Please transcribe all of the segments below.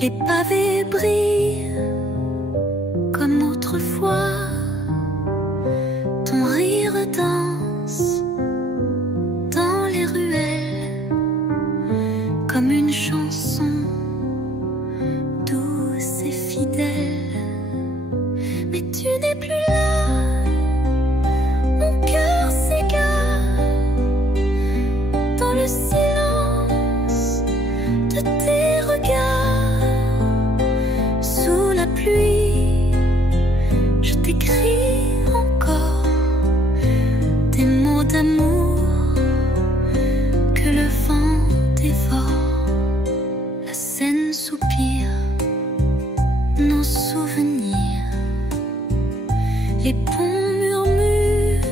Les pavés brillent comme autrefois, ton rire danse dans les ruelles comme une chanson douce et fidèle. Mais tu n'es plus là, mon cœur s'égare dans le silence de tes regards. Sous la pluie, je t'écris encore des mots d'amour que le vent dévore. La Seine soupire nos souvenirs, les ponts murmurent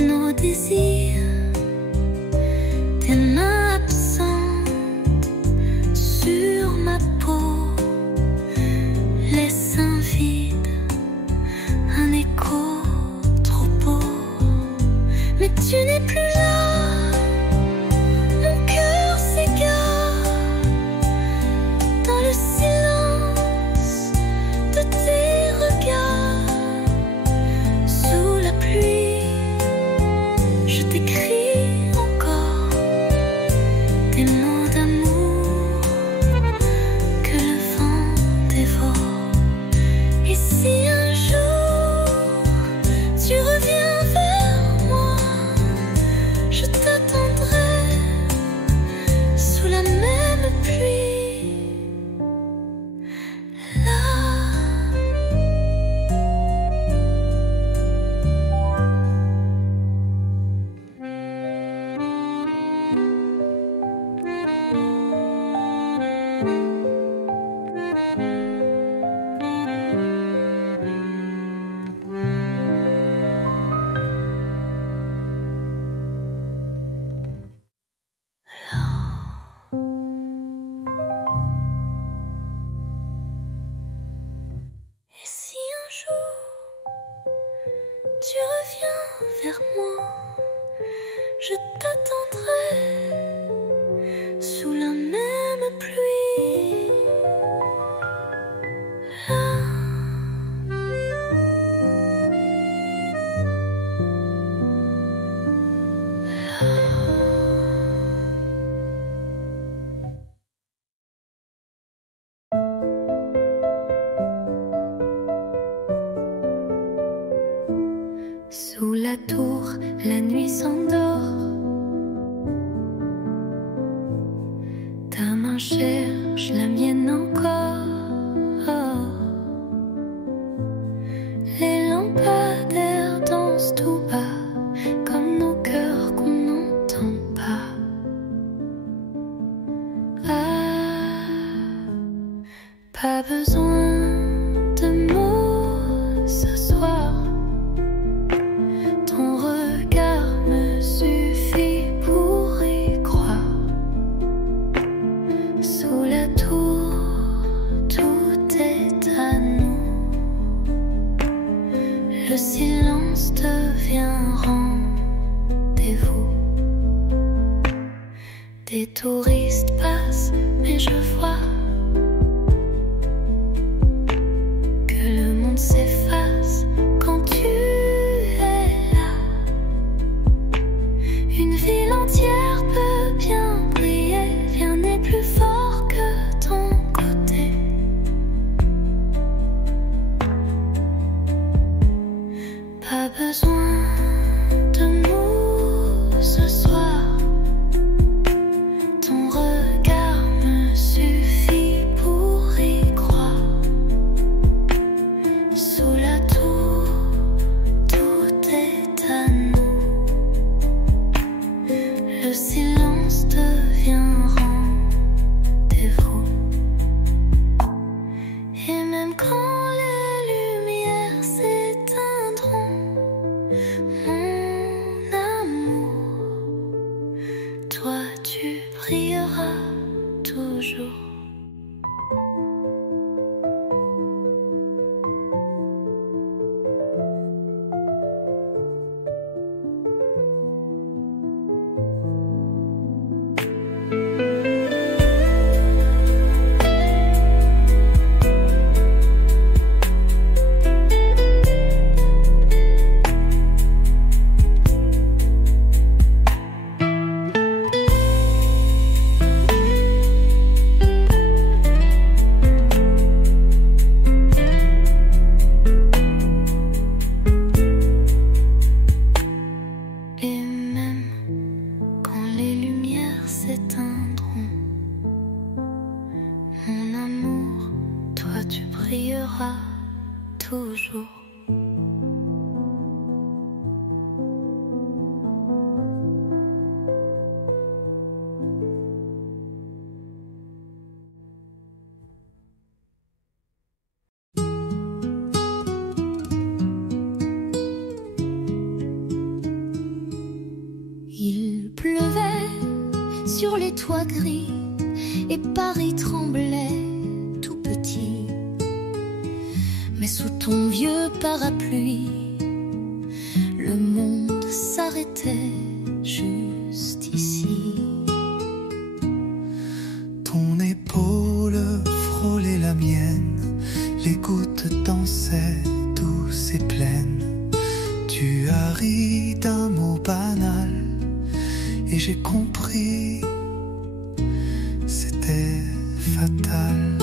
nos désirs, tes mains absentes sur ma peau laissent un vide, un écho trop beau. Mais tu n'es plus là, mon cœur s'égare dans le silence de tes regards. Sous la pluie, je t'écris encore des mots d'amour que le vent dévore. Et si un jour tu reviens vers moi, je t'attendrai sous la même pluie. Là. Et si un jour tu reviens vers moi, je t'attendrai sous la même pluie. Là. Sous la tour, la nuit s'endort. Ta main cherche la mienne encore. Les lampadaires dansent tout bas, comme nos cœurs qu'on n'entend pas. Ah, pas besoin de mots ce soir. Ton regard me suffit pour y croire. Sous la tour, tout est à nous. Le silence devient rendez-vous. Des touristes passent, mais je vois que le monde s'efface quand tu es là. Une ville entière peut bien briller, rien n'est plus fort que ton côté. Pas besoin de mots ce soir. Ton regard me suffit pour y croire. Sous la tour, tout est à nous. Le silence devient rendez-vous. Et même quand les lumières s'éteindront, mon amour, toi tu brilleras toujours. toujours. Il pleuvait sur les toits gris et Paris tremblait tout petit. Mais sous ton vieux parapluie, le monde s'arrêtait juste ici. Ton épaule frôlait la mienne, les gouttes dansaient douces et pleines. Tu as ri d'un mot banal et j'ai compris, c'était fatal.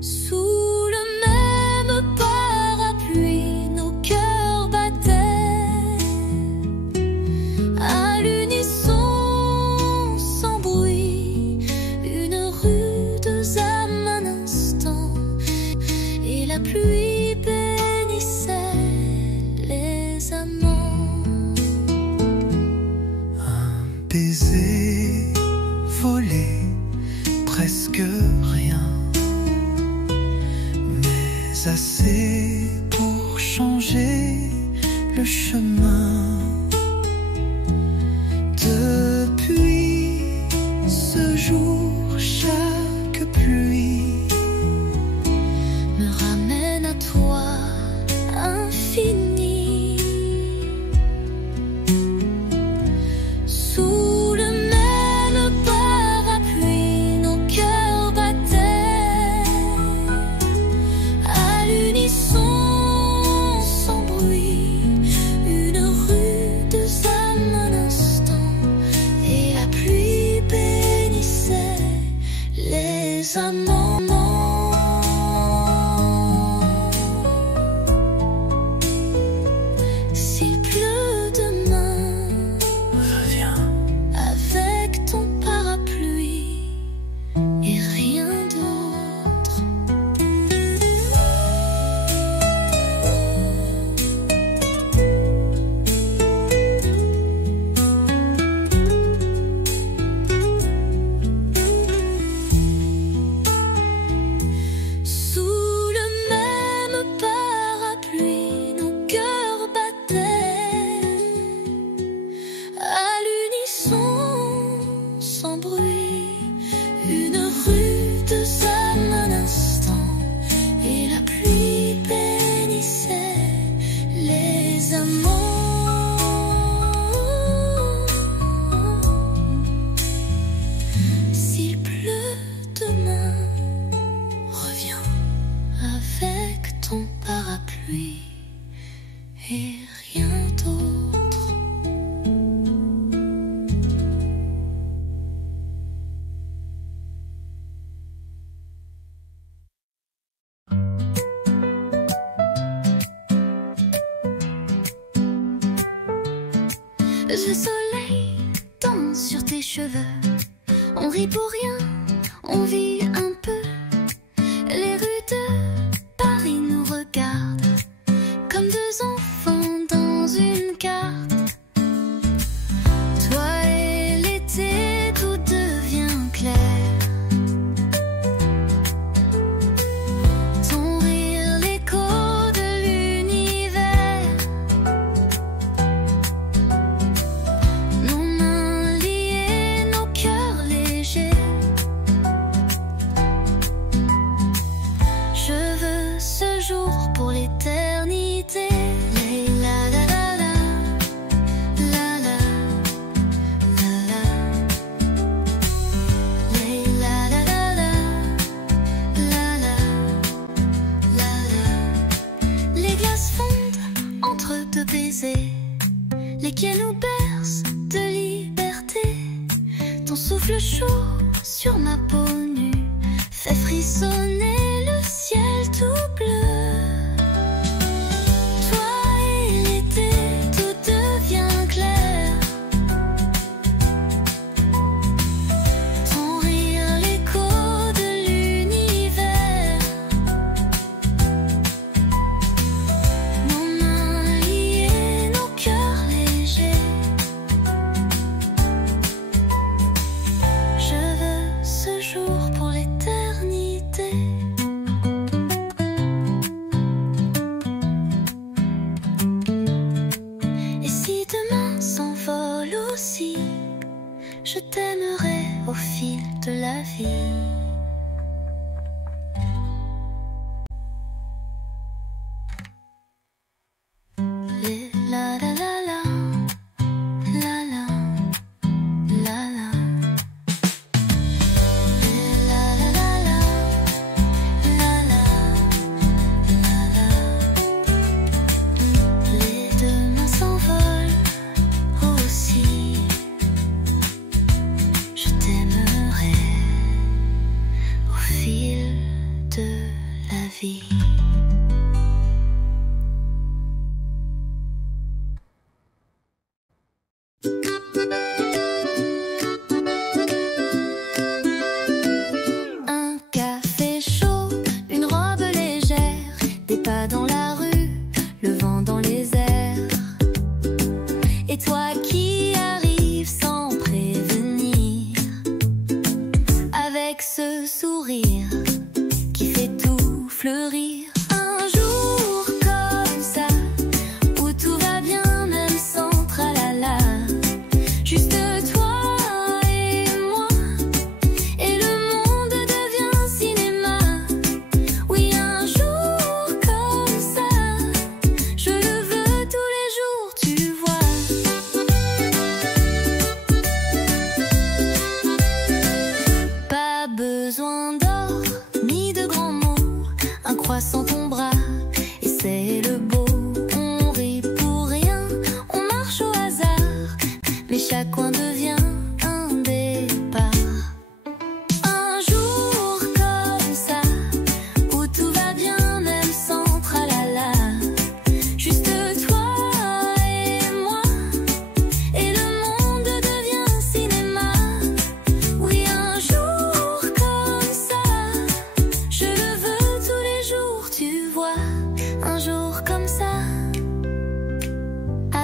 Sous le même parapluie, nos cœurs battaient à l'unisson, sans bruit, une rude âme un instant, et la pluie bénissait les amants. Baiser, voler, presque rien, mais assez pour changer le chemin. Depuis ce jour, chaque pluie Me ramène à toi, infini. Sous le même parapluie, nos cœurs battaient à l'unisson, sans bruit, une rude âme un instant, et la pluie bénissait les amants. S'il pleut demain, reviens. avec ton parapluie et rien d'autre. Sous le même parapluie, nos cœurs battaient à l'unisson, sans bruit, une rude âme un instant, et la pluie bénissait les amants. S'il pleut demain, reviens avec ton parapluie et rien d'autre. Le soleil danse sur tes cheveux, on rit pour rien, on vit un peu. Les rues de Paris nous regardent comme deux enfants dans une carte. Toi et l'été, tout devient clair. Ton rire, l'écho de l'univers. Nos mains liées, nos cœurs légers. Je veux ce jour pour l'éternité. La la la la, la la, la la, la la la la, la la, la la. Les glaces fondent entre deux baisers, les quais nous bercent de liberté. Ton souffle chaud sur ma peau nue fait frissonner le ciel tout bleu. Toi et l'été, tout devient clair. Ton rire, l'écho de l'univers. je t'aimerai au fil de la vie.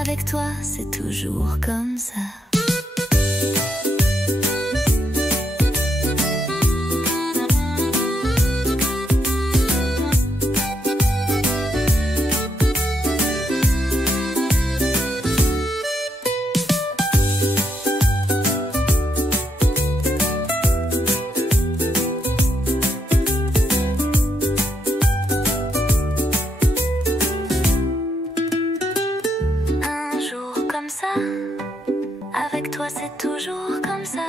Avec toi, c'est toujours comme ça. Avec toi, c'est toujours comme ça.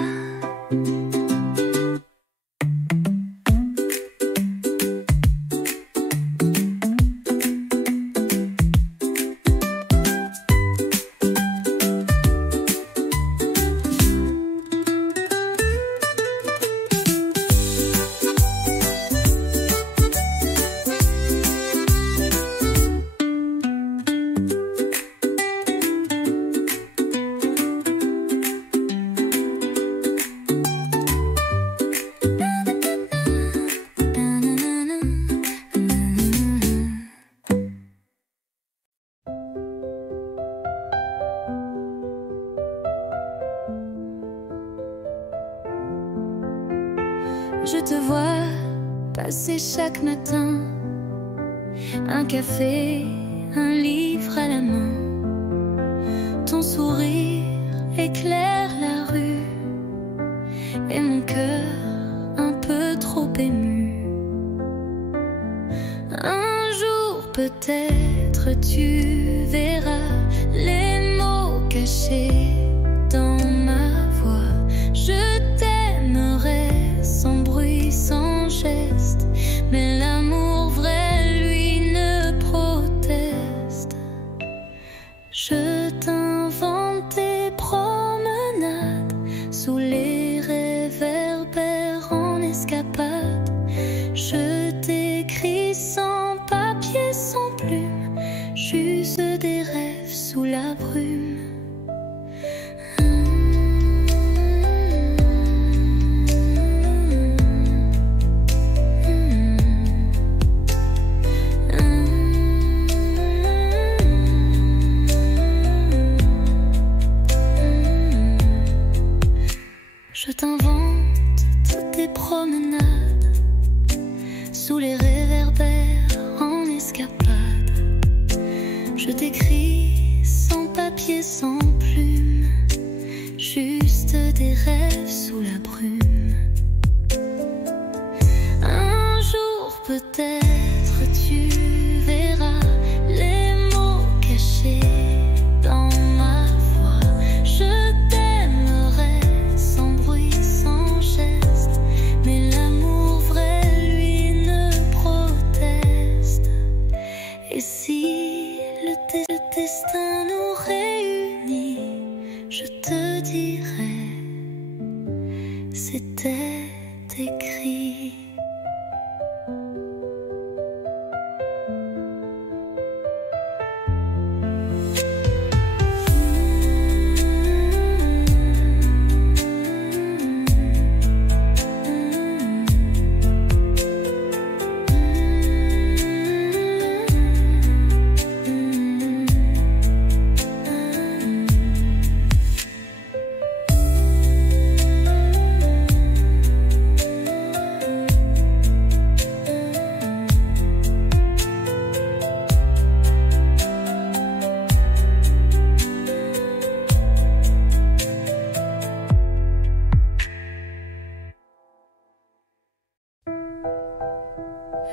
Je te vois passer chaque matin, un café, un livre à la main. Ton sourire éclaire la rue et mon cœur un peu trop ému. Un jour peut-être tu verras les mots cachés dans ma voix. Je t'aimerai sans bruit, sans geste, mais l'amour vrai, lui, ne proteste. Je t'invente des promenades sous les réverbères en escapade. Je t'écris sans papier, sans plume, juste des rêves sous la brume. Je t'invente toutes tes promenades sous les réverbères en escapade. Je t'écris sans papier, sans plume, juste des rêves sous la brume. Un jour peut-être tu verras les mots cachés dans ma voix. Je t'aimerai sans bruit, sans geste, mais l'amour vrai, lui, ne proteste. Et si le destin nous réunit, je te dirai, c'était écrit.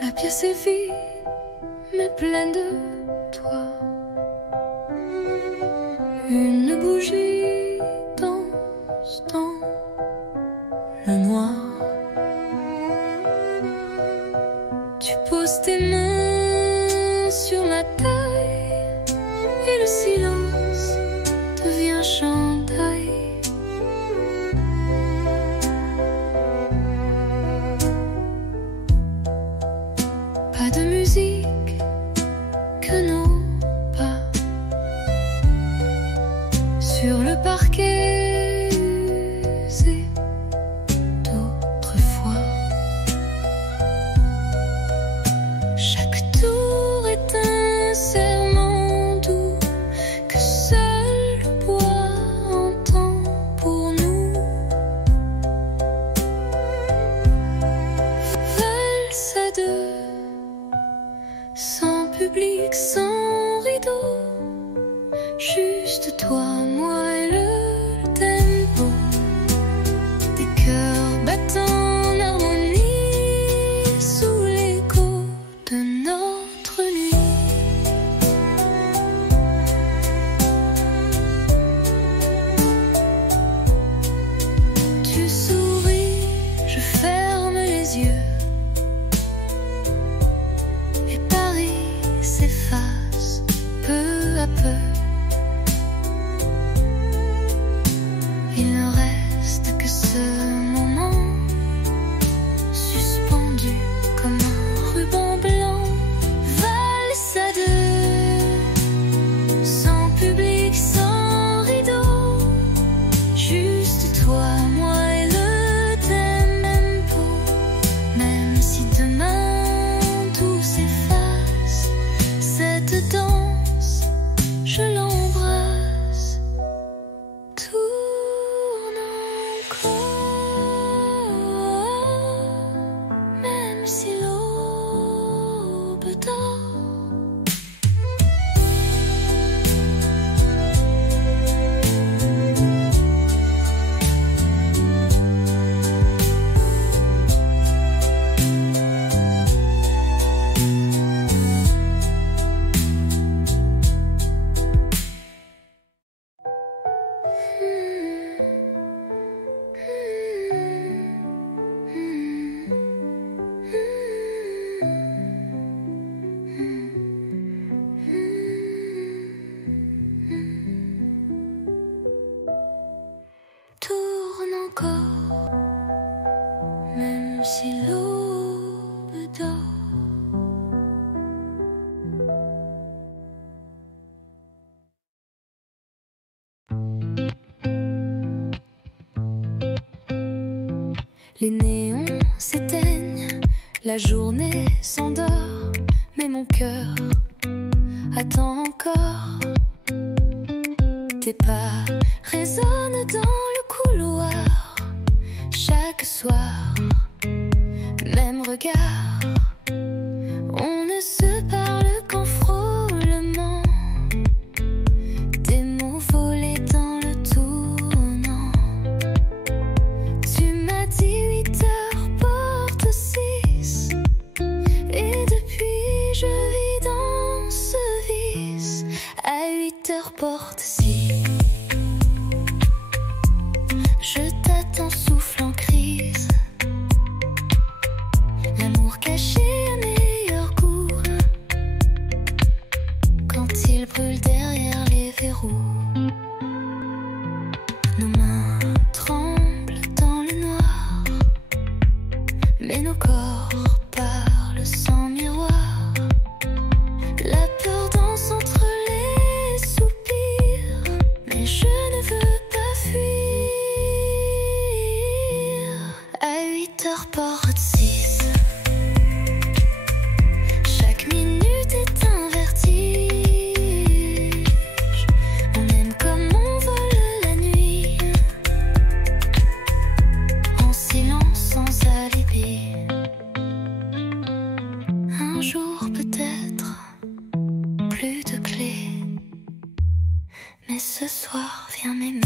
La pièce est vide, mais pleine de toi. Une bougie danse dans le noir. Tu poses tes mains sur ma taille et le silence devient chandail. Pas de musique que nos pas sur le parquet usé d'autrefois. Chaque tour est un serment doux que seul le bois entend pour nous. Valse à deux, sans public, sans rideau, juste toi, moi et le tempo des cœurs battant en harmonie sous l'écho de notre nuit. Tu souris, je ferme les yeux. S'efface peu à peu. Il ne reste que ce moment suspendu comme un ruban blanc. Valse à deux, sans public, sans rideau, juste toi, moi et le tempo. Même si demain tout s'efface, cette danse, je l'embrasse. Tourne encore, même si l'aube dort. Tourne encore, même si l'aube dort. Les néons s'éteignent, la journée s'endort, mais mon cœur attend encore. Tes pas résonnent dans le couloir, chaque soir, même regard. On ne se parle qu'en frôlement, des mots volés dans le tournant. cœur porte 6. Chaque minute est un vertige. On aime comme on vole la nuit, en silence sans alibi. Un jour peut-être plus de clés, mais ce soir viens m'aimer.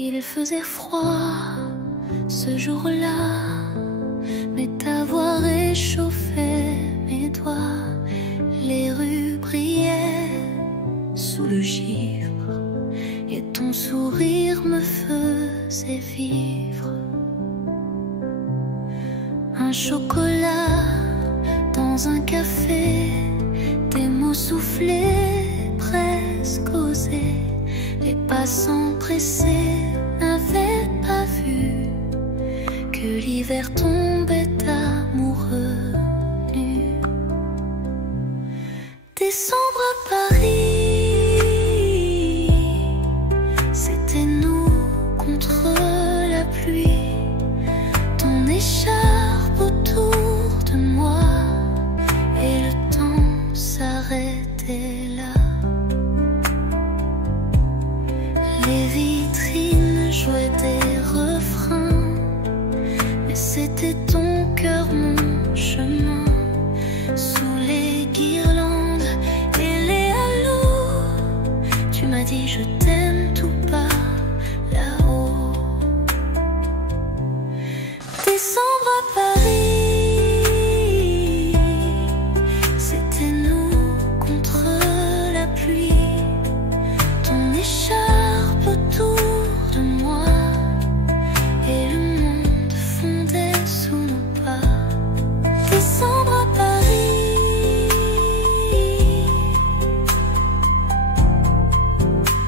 Il faisait froid ce jour-là, mais ta voix réchauffait mes doigts. Les rues brillaient sous le givre et ton sourire me faisait vivre. Un chocolat dans un café, des mots soufflés, presque osés. Les passants pressés n'avaient pas vu que l'hiver tombait amoureux nu. Décembre à Paris, c'était nous contre la pluie. Ton écharpe autour de moi et le temps s'arrêtait là. Les vitrines jouaient des refrains, mais c'était ton cœur, mon chemin. Sous les guirlandes et les halos, tu m'as dit je t'aime tout bas là-haut. Décembre à Paris, c'était nous contre la pluie. Ton écharpe autour de moi et le monde fondait sous nos pas. Décembre à Paris,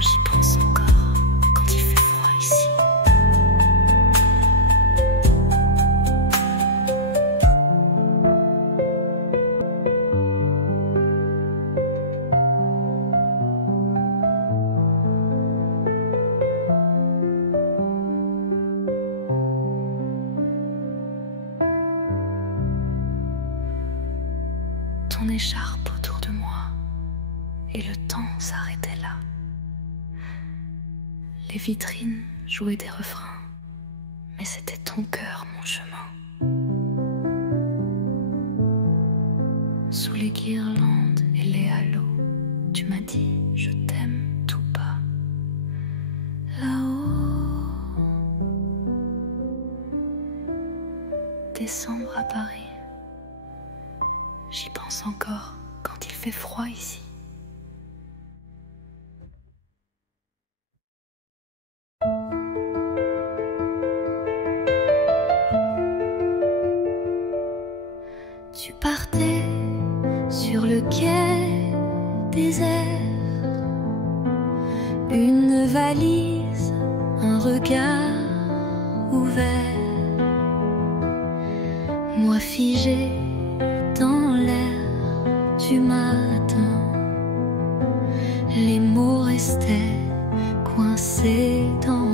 j'y pense encore quand il fait froid ici. Ton écharpe autour de moi et le temps s'arrêtait là. Les vitrines jouaient des refrains, mais c'était ton cœur, mon chemin. Sous les guirlandes et les halos, tu m'as dit je t'aime tout bas là-haut. Décembre à Paris, j'y pense encore quand il fait froid ici. Tu partais sur le quai désert, une valise, un regard ouvert. Moi figé dans l'air du matin, les mots restaient coincés dans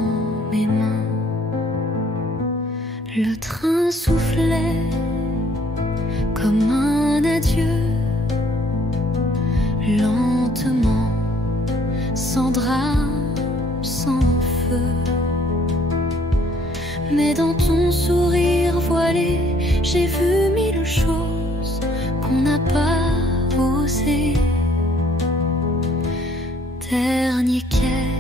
mes mains. Le train soufflait comme un adieu, lentement, sans drame, sans feu. Mais dans ton sourire voilé, j'ai vu mille choses qu'on n'a pas osé. Dernier quai,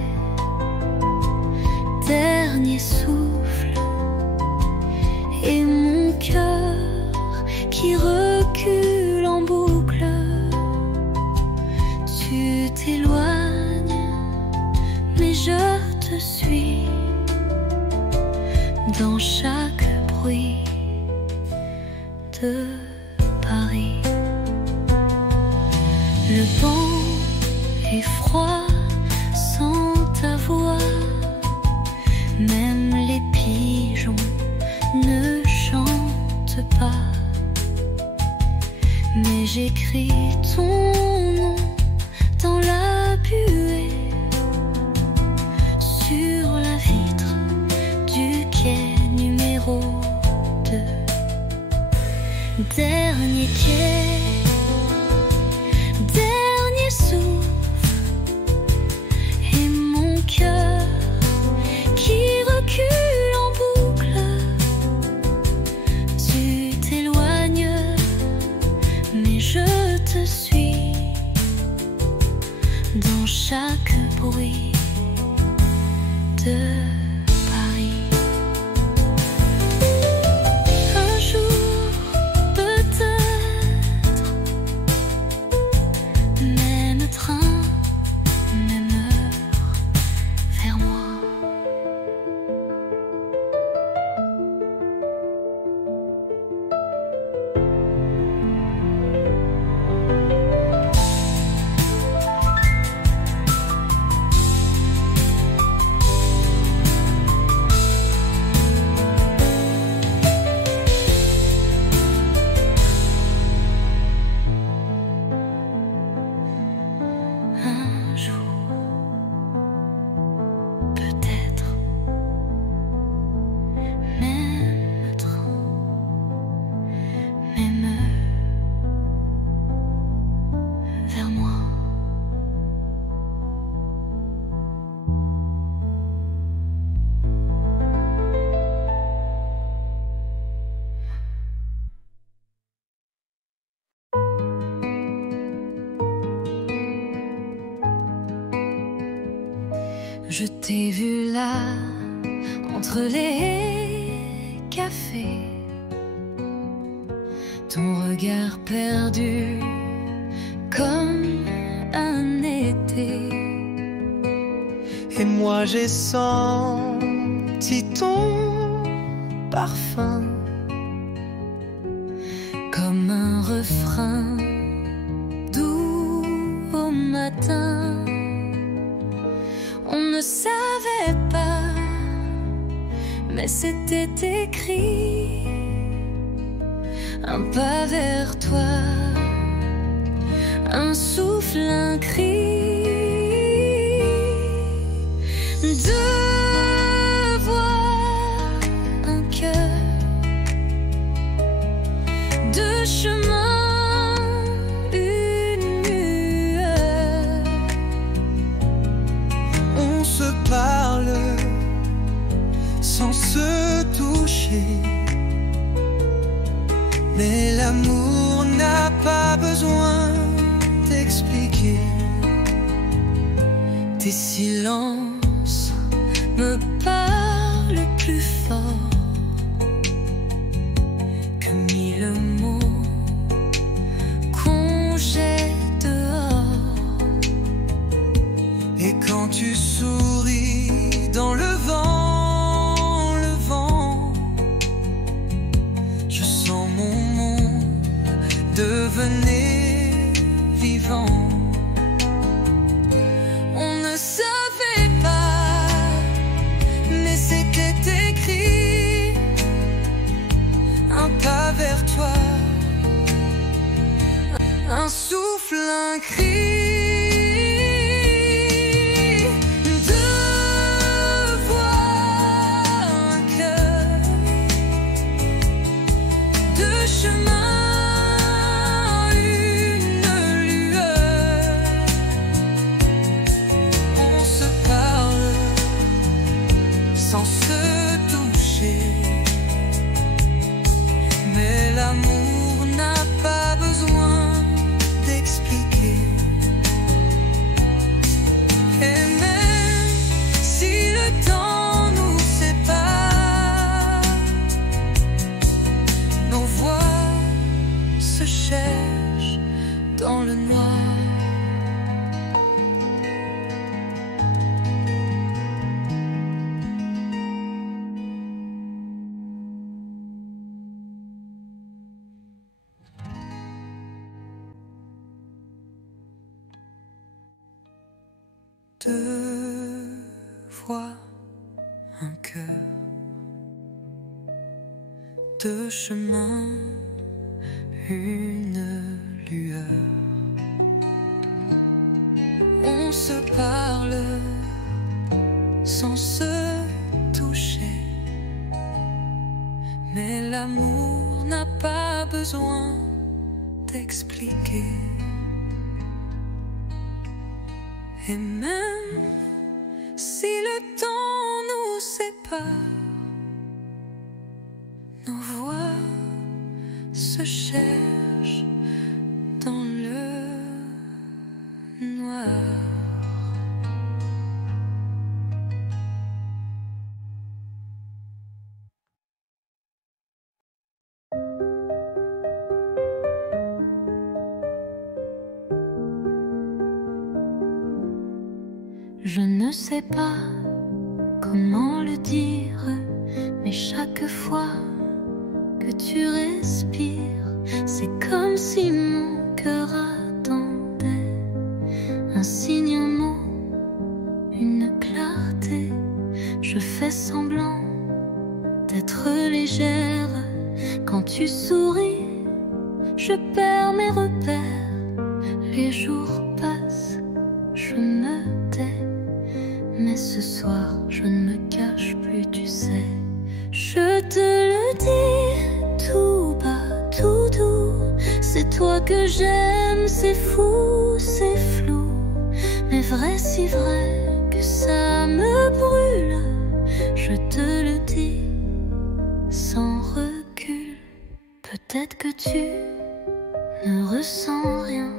dernier souffle, dans chaque bruit de Paris. Le vent est froid sans ta voix, même les pigeons ne chantent pas. Mais j'écris ton nom dans la buée sur la vitre du quai numéro 2. Dernier quai, dernier souffle, et mon cœur qui recule en boucle. Tu t'éloignes, mais je te suis dans chaque bruit de Paris. Un jour, peut-être, même train, même heure, vers moi. Un jour, peut-être, même train, même heure, vers moi. Je t'ai vu là, entre les cafés, ton regard perdu comme un été. Et moi j'ai senti ton parfum Comme un refrain doux au matin. On ne savait pas, mais c'était écrit. Un pas vers toi, un souffle, un cri. Deux voix, un cœur, deux chemins, une lueur. On se parle sans se toucher, mais l'amour n'a pas besoin d'expliquer. Tes silences me parlent plus fort que mille mots qu'on jette dehors. Et quand tu souris dans le vent, je sens mon monde devenir vivant. On ne savait pas, mais c'était écrit. Un pas vers toi, Un souffle, un cri. Deux voix, un cœur, deux chemins, une lueur. on se parle sans se toucher, mais l'amour n'a pas besoin d'expliquer. Et même si le temps nous sépare, nos voix se cherchent dans le noir. deux voix, un cœur, deux chemins, une lueur. On se parle sans se toucher, mais l'amour n'a pas besoin d'expliquer. Et même si le temps nous sépare, nos voix se cherchent dans le noir. Je ne sais pas comment le dire, mais chaque fois que tu respires, c'est comme si mon cœur attendait un signe, un mot, une clarté. Je fais semblant d'être légère. Quand tu souris, je perds mes repères. Les jours passent, je me tais, mais ce soir je ne me cache plus, tu sais. Je te le dis tout bas, tout doux, c'est toi que j'aime, c'est fou, c'est flou, mais vrai, si vrai que ça me brûle. Je te le dis sans recul. Peut-être que tu ne ressens rien,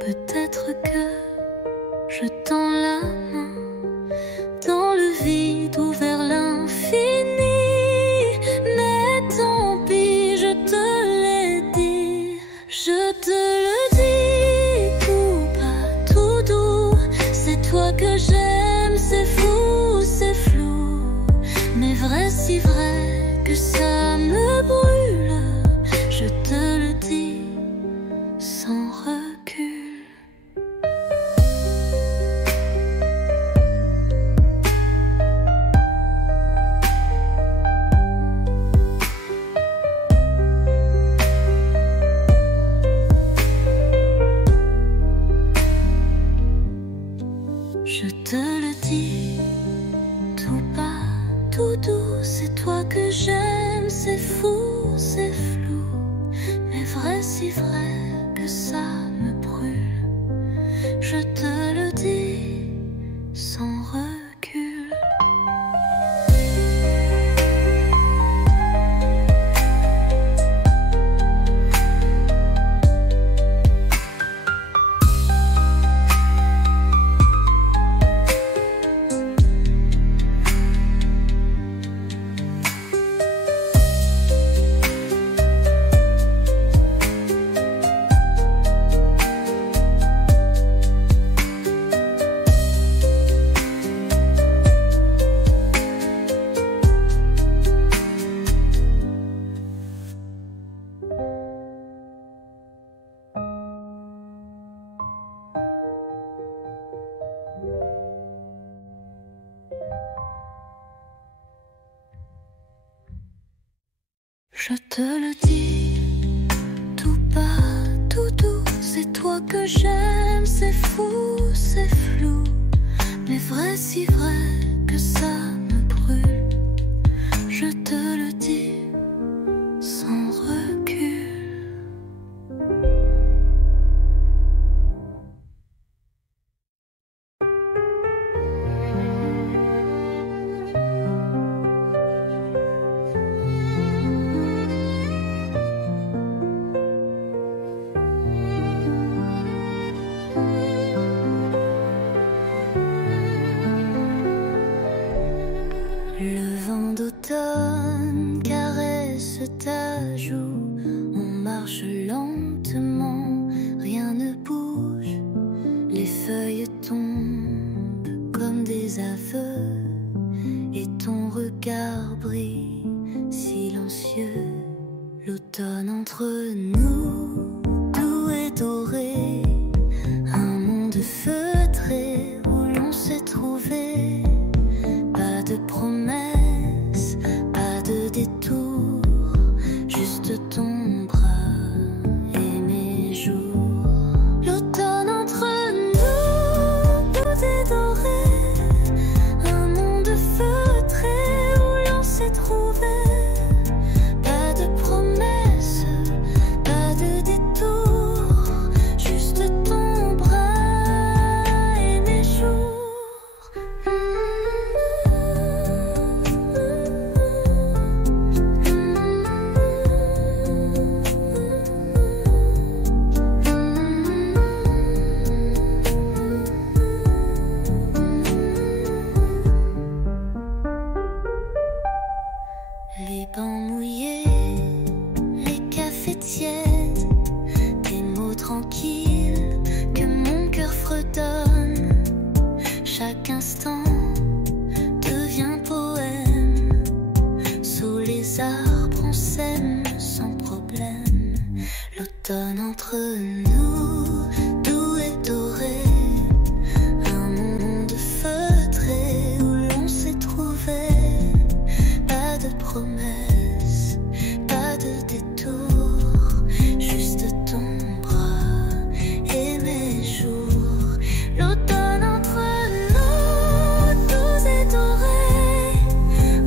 peut-être que je tends la main dans le vide ou vers l'infini. Mais tant pis, je te l'ai dit. Je te le dis tout bas, tout doux, c'est toi que j'aime, c'est fou, c'est flou, mais vrai, si vrai que ça me brûle. Je te le dis sans recul. Je te le dis tout bas, tout doux, c'est toi que j'aime, c'est fou, c'est flou, mais vrai, si vrai que ça me brûle. Je te le dis sans recul. Je te le dis tout bas, tout doux, c'est toi que j'aime, c'est fou, c'est flou, mais vrai, si vrai que ça me brûle. Je te le dis sans recul. Le vent d'automne caresse ta joue, on marche lentement, rien ne bouge, les feuilles tombent comme des aveux, et ton regard brille silencieux. L'automne entre nous, doux et doré, un monde feutré où l'on se s'est trouvé. Pas de promesses, pas de détour, juste ton bras et mes jours. L'automne entre nous, tout est doré, un monde feutré où l'on s'est trouvé. Pas de promesses, pas de détour, juste ton bras et mes jours. Les bancs mouillés, les cafés tièdes, des mots tranquilles que mon cœur fredonne. Chaque instant devient poème. Sous les arbres on s'aime sans problème. L'automne entre nous, doux et doré, un monde feutré où l'on s'est trouvé. Pas de promesses, pas de détour, juste ton bras et mes jours. L'automne entre nous, doux et doré,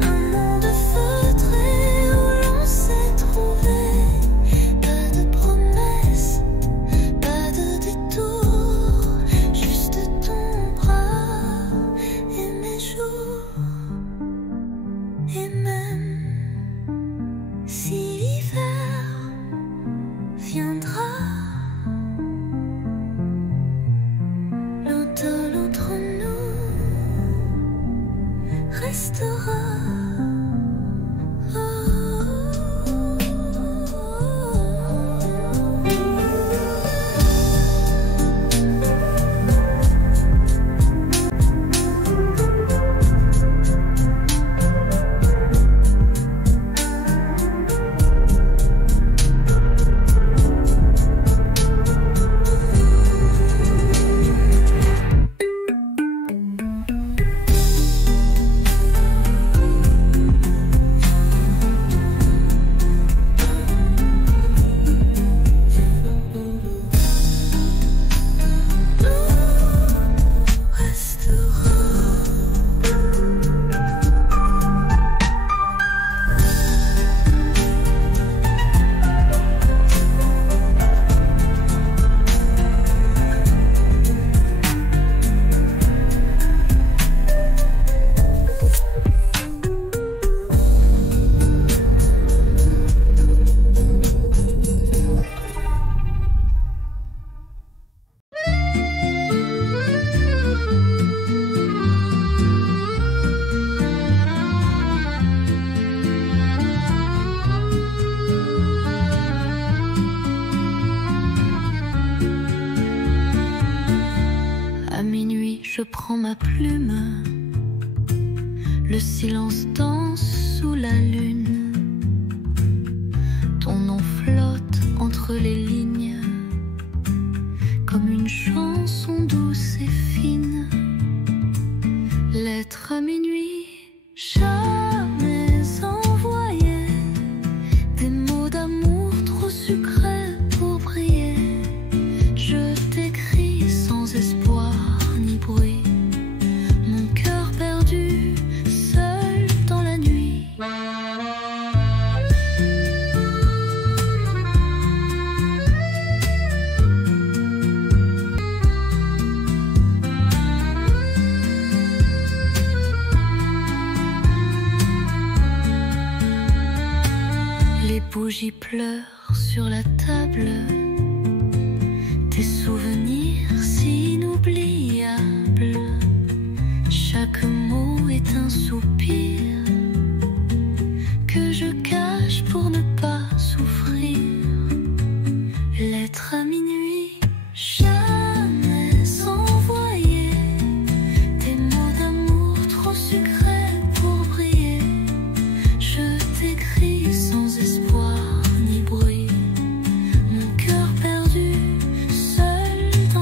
un monde feutré où l'on s'est trouvé. Pas de promesses, pas de détour, juste ton bras et mes jours. Et même si l'hiver viendra, l'automne entre nous restera. À minuit, je prends ma plume. Le silence danse sous la lune. Ton nom flotte entre les lignes, comme une chanson douce et fine. Lettre à minuit, jamais envoyée. Des mots d'amour trop sucrés pour briller. Je t'écris sans espoir ni bruit, mon cœur perdu, seul dans la nuit. Les bougies pleurent sur la table, tes souvenirs si inoubliables. Chaque mot est un soupir que je cache pour ne pas souffrir. Lettre à minuit, jamais envoyée. Des mots d'amour trop sucrés pour briller. Je t'écris sans espoir ni bruit, mon cœur perdu, seul dans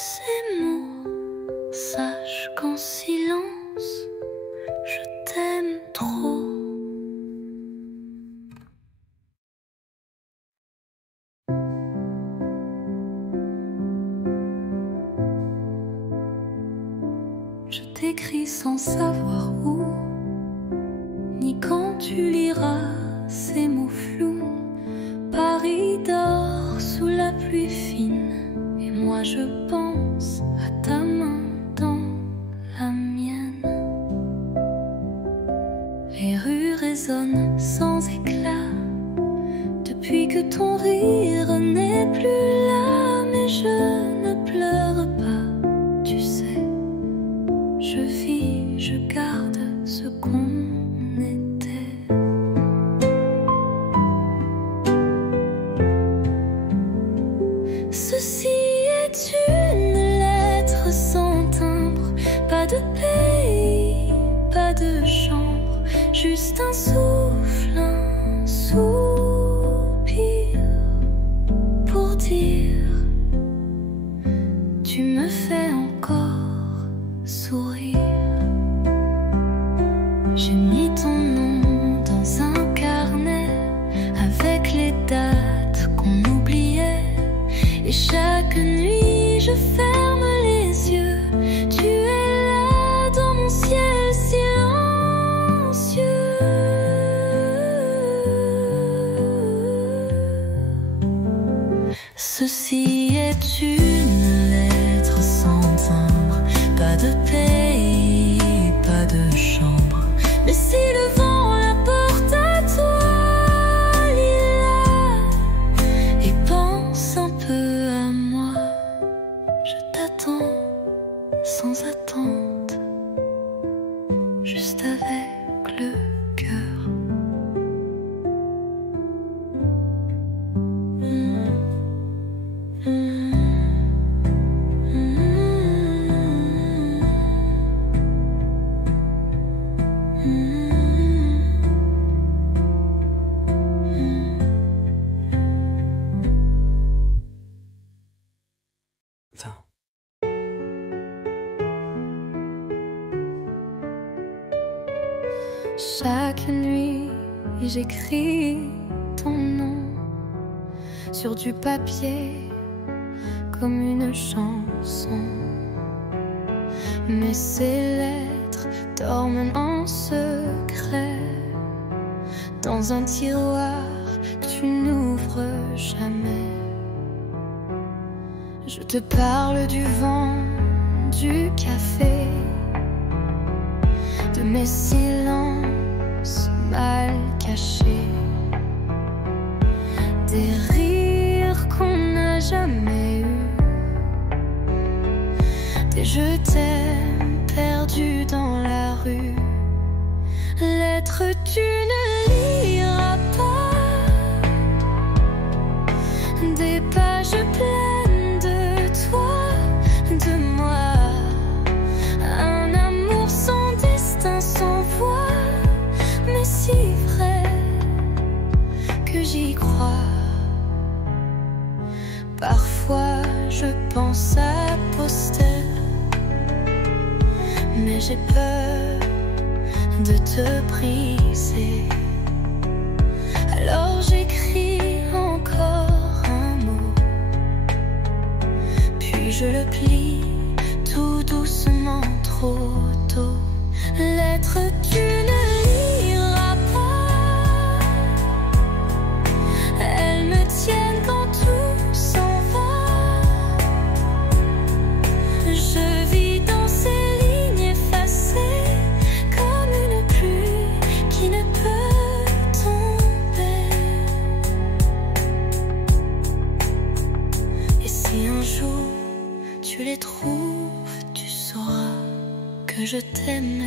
ces mots, sache qu'en silence, je t'aime trop. Je t'écris sans savoir où, ni quand tu liras ces mots flous. Paris dort sous la pluie fine, et moi je pense à ta main dans la mienne. Les rues résonnent sans éclat, depuis que ton rire n'est plus là. Mais je ne pleure pas, tu sais. Je vis, je garde ce qu'on était. Ceci est une lettre sans timbre, pas de pays, pas de chambre, juste un souffle, un soupir pour dire tu me fais encore sourire. J'ai mis ton nom dans un carnet avec les dates qu'on oubliait. Et chaque nuit je ferme les yeux, tu es là dans mon ciel silencieux. Ceci est une lettre sans timbre, pas de pays, pas de chambre. Mais si le vent la porte à toi, lis-la et pense un peu à moi. Je t'attends sans attente, juste avec le cœur. Chaque nuit, j'écris ton nom sur du papier comme une chanson. Mais ces lettres dorment en secret dans un tiroir que tu n'ouvres jamais. Je te parle du vent, du café, de mes silences mal cachés, des rires qu'on n'a jamais eus, des je t'aime perdus dans la rue. Lettres tu ne liras pas, des pages pleines de toi, de moi. Un amour sans destin, sans voix, mais si vrai que j'y crois. Parfois je pense à poster, mais j'ai peur de te briser. Alors j'écris encore un mot, puis je le plie tout doucement, trop tôt. Lettre tu ne liras pas, elles me tiennent quand tout s'en va. Je vis dans ces lignes effacées comme une pluie qui ne peut tomber. Et si un jour tu les trouves, tu sauras que je t'aimais.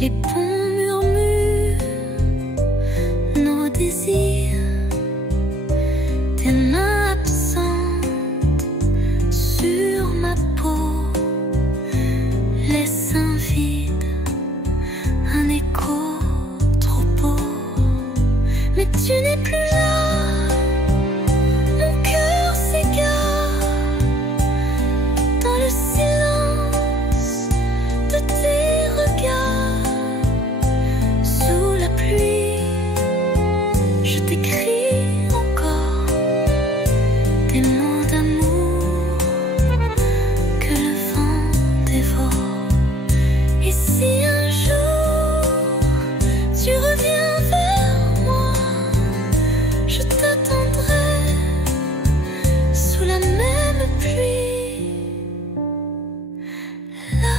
Les ponts murmurent nos désirs, tes mains absentes sur ma peau, les seins vides, un écho trop beau. Mais tu n'es plus là, mon cœur s'égare dans le silence de tes regards. Sous la pluie, je t'écris encore des mots d'amour que le vent dévore. Et si un jour tu reviens vers moi, je t'attendrai sous la même pluie. Là,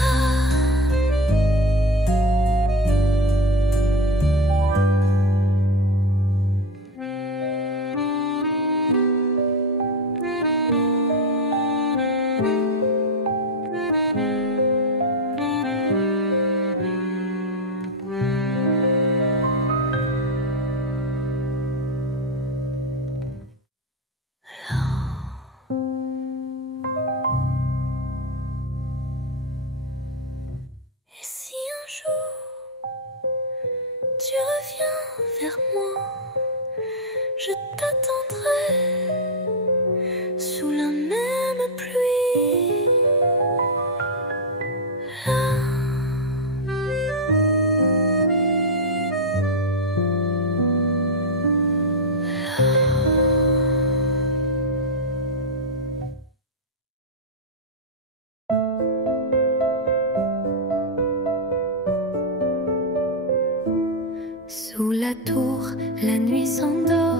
et si un jour tu reviens vers moi, je t'attendrai sous la même pluie. Là, sous la tour, la nuit s'endort.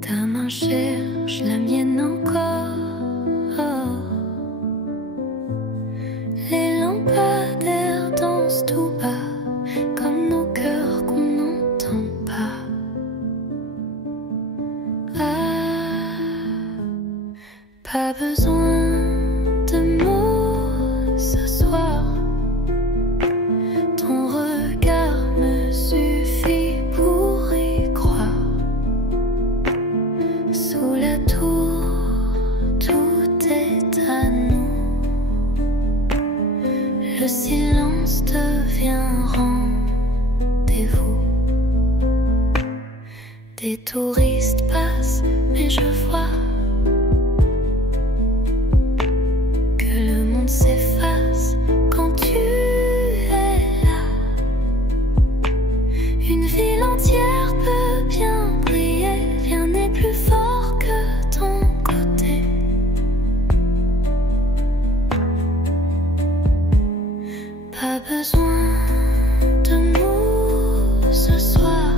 Ta main cherche la mienne encore. Les lampadaires dansent tout bas, comme nos cœurs qu'on n'entend pas. Ah, pas besoin de mots ce soir. Ton regard me suffit pour y croire. Sous la tour, tout est à nous. Le silence devient rendez-vous. Des touristes passent, mais je vois que le monde s'efface quand tu es là. Une ville entière peut bien briller, rien n'est plus fort que ton côté. Pas besoin de mots ce soir.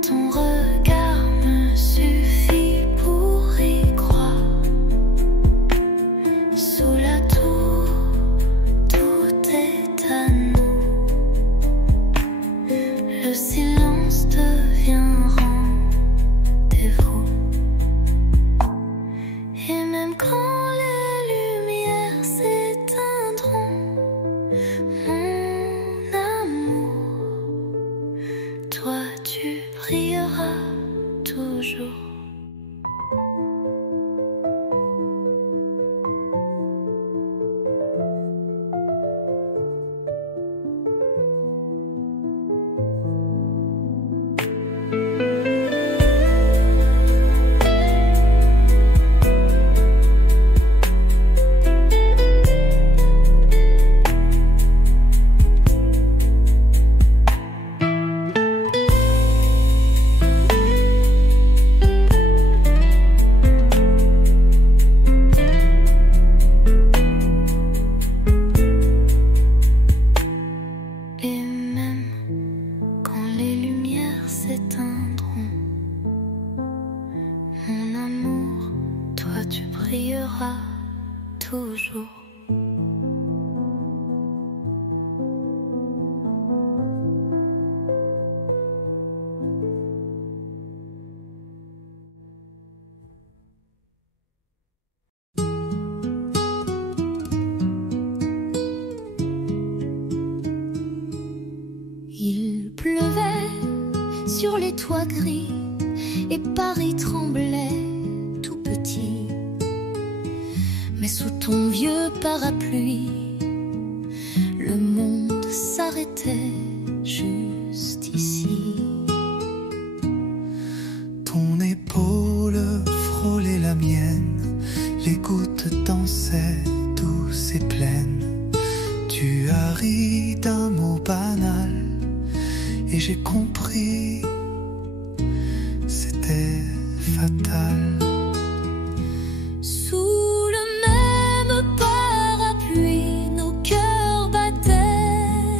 Ton regard me suffit pour y croire. Sous la tour, tout est à nous. Le silence devient rendez-vous. Et même quand les lumières s'éteindront, les toits gris et Paris tremblait tout petit. Mais sous ton vieux parapluie, le monde s'arrêtait juste ici. Ton épaule frôlait la mienne, les gouttes dansaient douces et pleines. Tu as ri d'un mot banal et j'ai compris, c'était fatal. Sous le même parapluie, nos cœurs battaient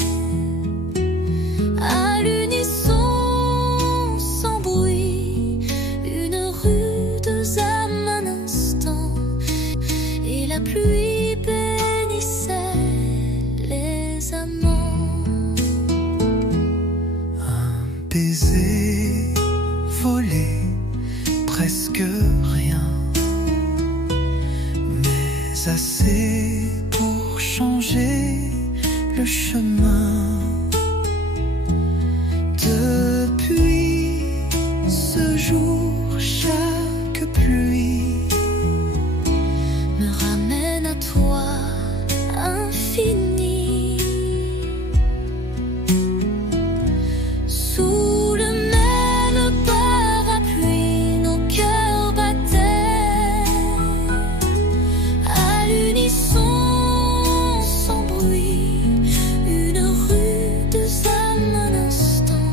à l'unisson, sans bruit, une rude âme un instant, et la pluie bénissait les amants. Un baiser volé, presque rien, mais assez pour changer le chemin. Depuis ce jour, chaque pluie Me ramène à toi, infini. Sous le même parapluie, nos cœurs battaient à l'unisson, sans bruit, une rude âme un instant,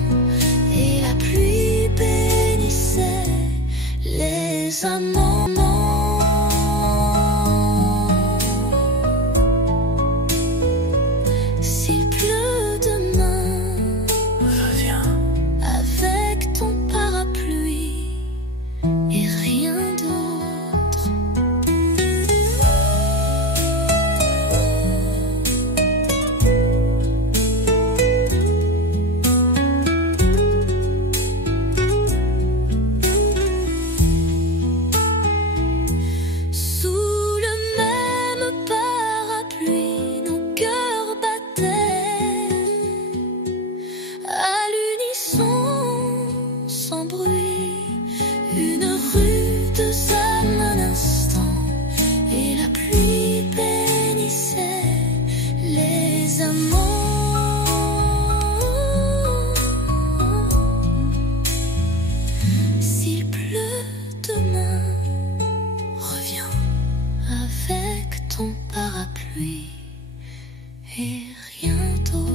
et la pluie bénissait les amants. S'il pleut demain, reviens. avec ton parapluie et rien d'autre. Sous le même parapluie, nos cœurs battaient à l'unisson, sans bruit, une rude âme un instant, et la pluie bénissait les amants. S'il pleut demain, reviens avec ton parapluie et rien d'autre.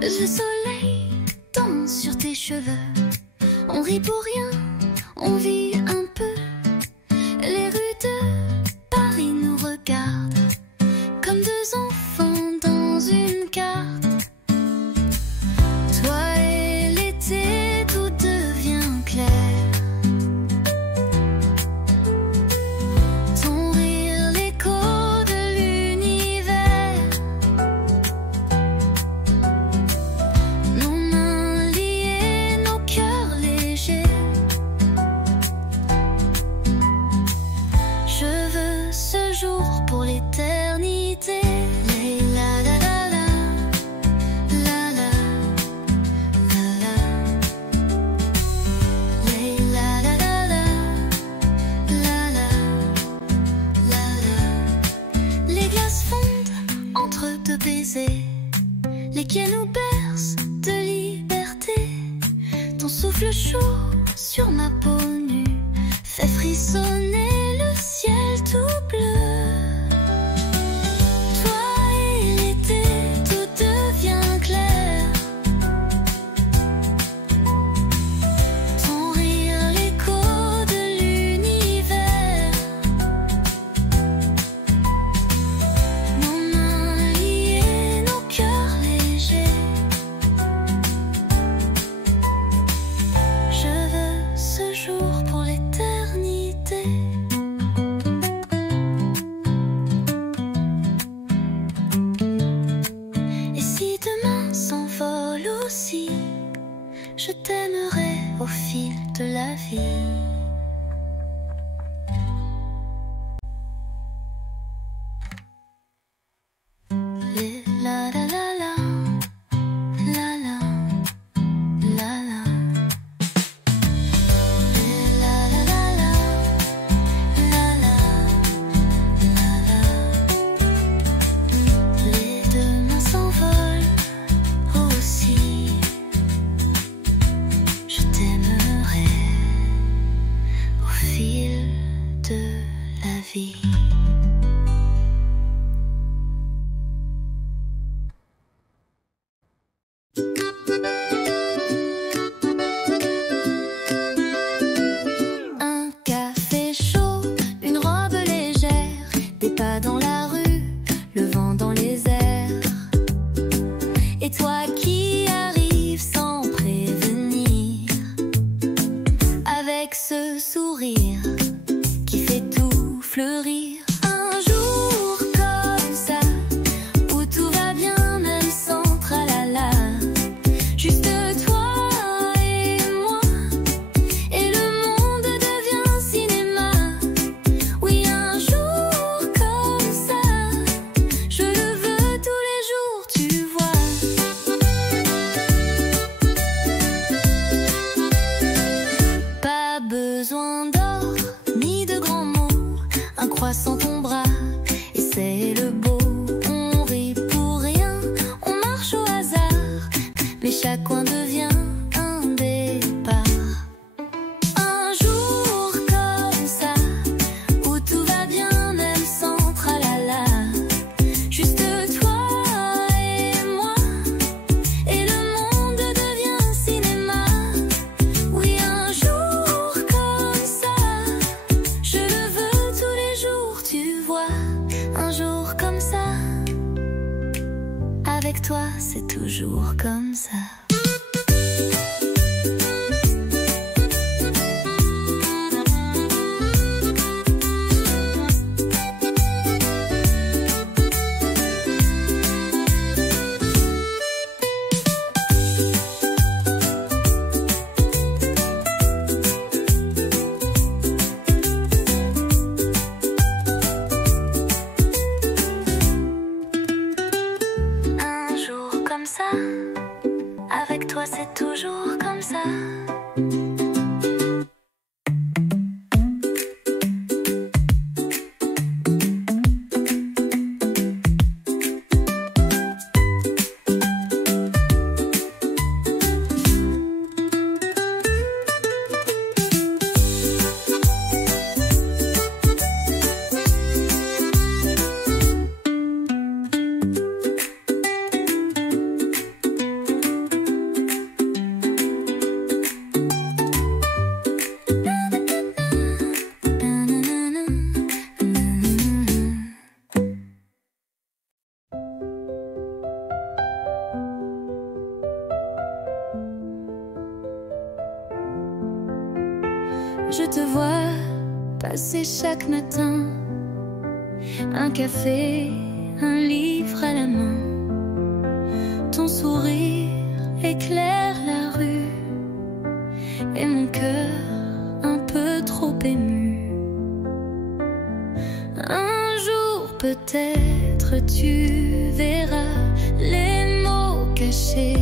Le soleil danse sur tes cheveux, on rit pour rien, on vit un peu. Les rues de Paris nous regardent comme deux enfants dans une carte. Toi et l'été, tout devient clair. Ton rire, l'écho de l'univers. Nos mains liées, nos cœurs légers. Je veux ce jour pour l'éternité. La la la la, la la, la la, la la la la, la la, la la. Les glaces fondent entre deux baisers, les quais nous bercent de liberté. Ton souffle chaud sur ma peau nue fait frissonner le ciel tout bleu. Toi et l'été, tout devient clair. Ton rire, l'écho de l'univers. Nos mains liées, nos cœurs légers. Je veux ce jour pas dans la rue, le vent dans les airs. Et toi qui arrives sans prévenir, avec ce sourire qui fait tout fleurir. Un jour comme ça, où tout va bien même sans tralala, juste toi et moi, et le monde devient cinéma. Oui, un jour comme ça, je le veux tous les jours, tu vois. Pas besoin d'or ni de grands mots, un croissant ton bras et c'est le beau. On rit pour rien, on marche au hasard, mais chaque coin devient un départ. Un jour comme ça, où tout va bien même sans tralala, juste toi et moi, et le monde devient cinéma. Oui, un jour comme ça, je le veux tous les jours, tu vois. Un jour comme ça, avec toi c'est toujours comme ça. Un jour comme ça, avec toi c'est toujours comme ça. Je te vois passer chaque matin, un café, un livre à la main. Ton sourire éclaire la rue et mon cœur un peu trop ému. Un jour peut-être tu verras les mots cachés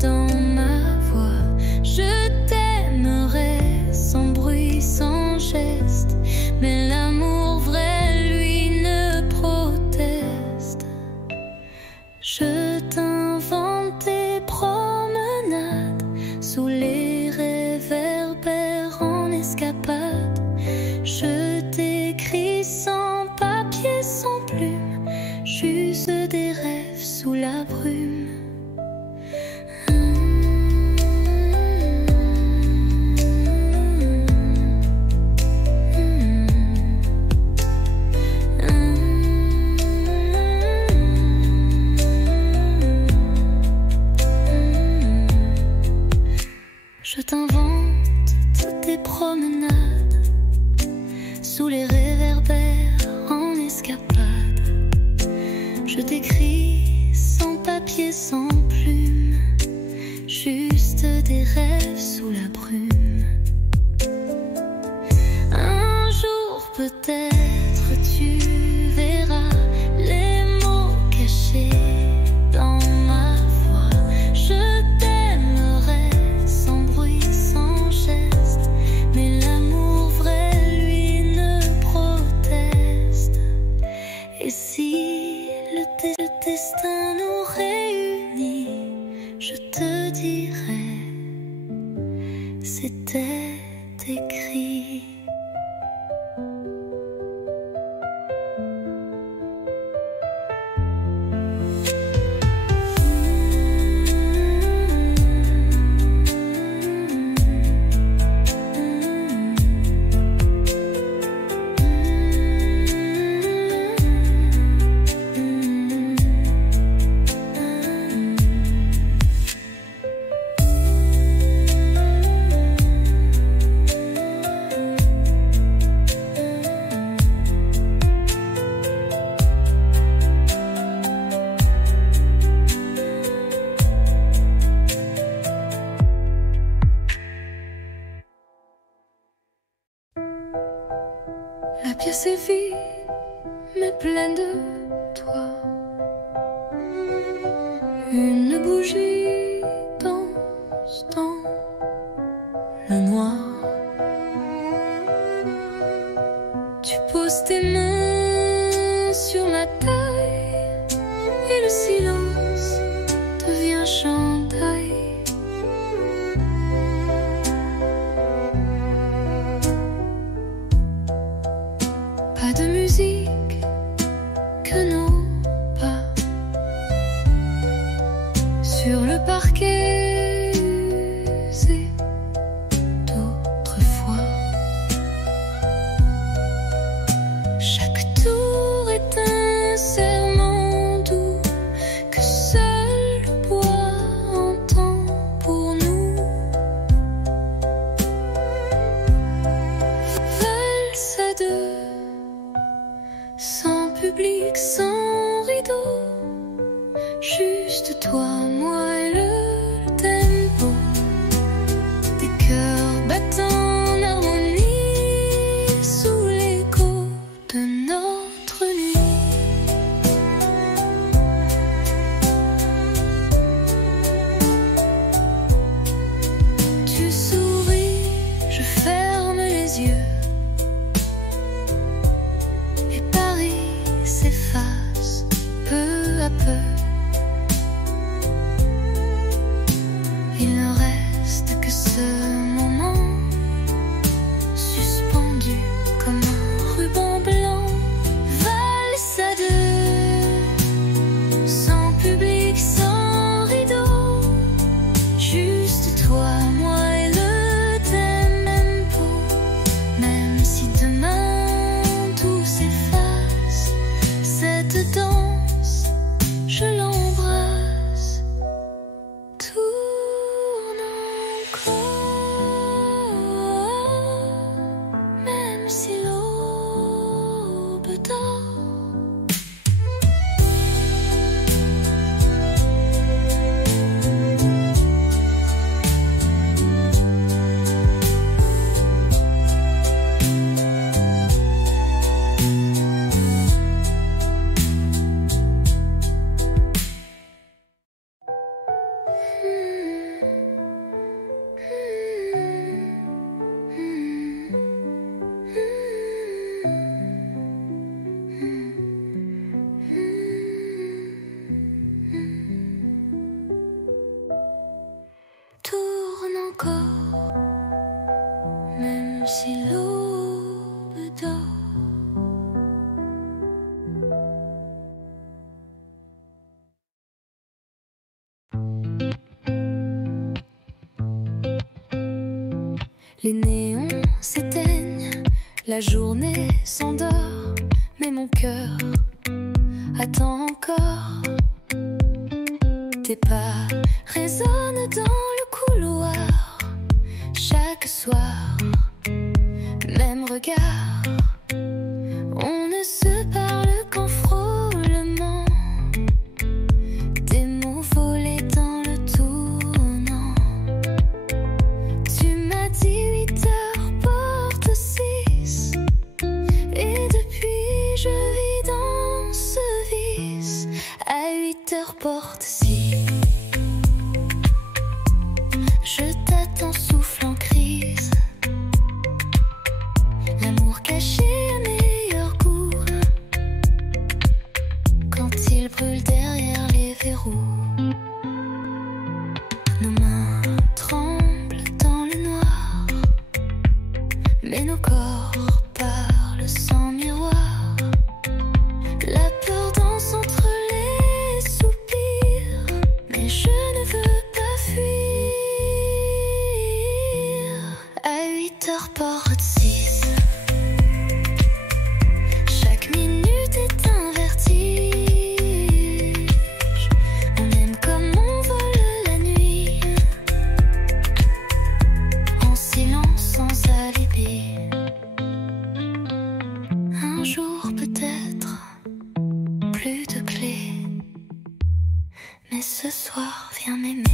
dans ma voix. Je t'aimerai sans bruit, sans geste, mais l'amour vrai, lui, ne proteste. Je t'invente des promenades sous les réverbères en escapade. Je t'écris sans papier, sans plume, juste des rêves sous la brume. Je t'invente toutes tes promenades sous les réverbères en escapade. Je t'écris sans papier, sans plume, juste des rêves sous la brume. Un jour peut-être tu verras les mots cachés dans ma voix. Je t'aimerai sans bruit, sans geste, mais l'amour vrai, lui, ne proteste. Et si le destin nous réunit, je te dirai, c'était écrit. assez vide, mais pleine de toi. Une bougie danse dans le noir. Tu poses tes mains sur ma taille et le silence devient chandail. Pas de musique que nos pas sur le parquet usé d'autrefois. Chaque tour est un serment doux que seul le bois entend pour nous. Valse à deux, sans public, sans rideau, juste toi, moi et le tempo des cœurs battant en harmonie sous l'écho de notre nuit. Tu souris, je ferme les yeux et Paris s'efface peu à peu. Il ne reste que ce moment suspendu comme un ruban blanc. Valse à deux, sans public, sans rideau, juste toi, moi et le tempo. Même si demain tout s'efface, cette danse, je l'embrasse. Tourne encore, même si l'aube dort. Tourne encore, même si l'aube dort. Les néons s'éteignent, la journée s'endort, mais mon cœur attend encore. Tes pas résonnent dans le couloir, chaque soir, même regard. On ne se parle qu'en frôlement, des mots volés dans le tournant. Tu m'as dit 8 heures porte 6, et depuis je vis dans ce vice. À 8 heures porte 6. Je t'attends, souffle en crise. L'amour caché à meilleur goût, quand il brûle derrière les verrous. Nos mains tremblent dans le noir, mais nos corps parlent sans miroir. La peur danse entre les soupirs, mais je ne veux pas fuir. À 8 heures porte 6, chaque minute est un vertige. On aime comme on vole la nuit, en silence sans alibi. Un jour peut-être, plus de clés, mais ce soir viens m'aimer.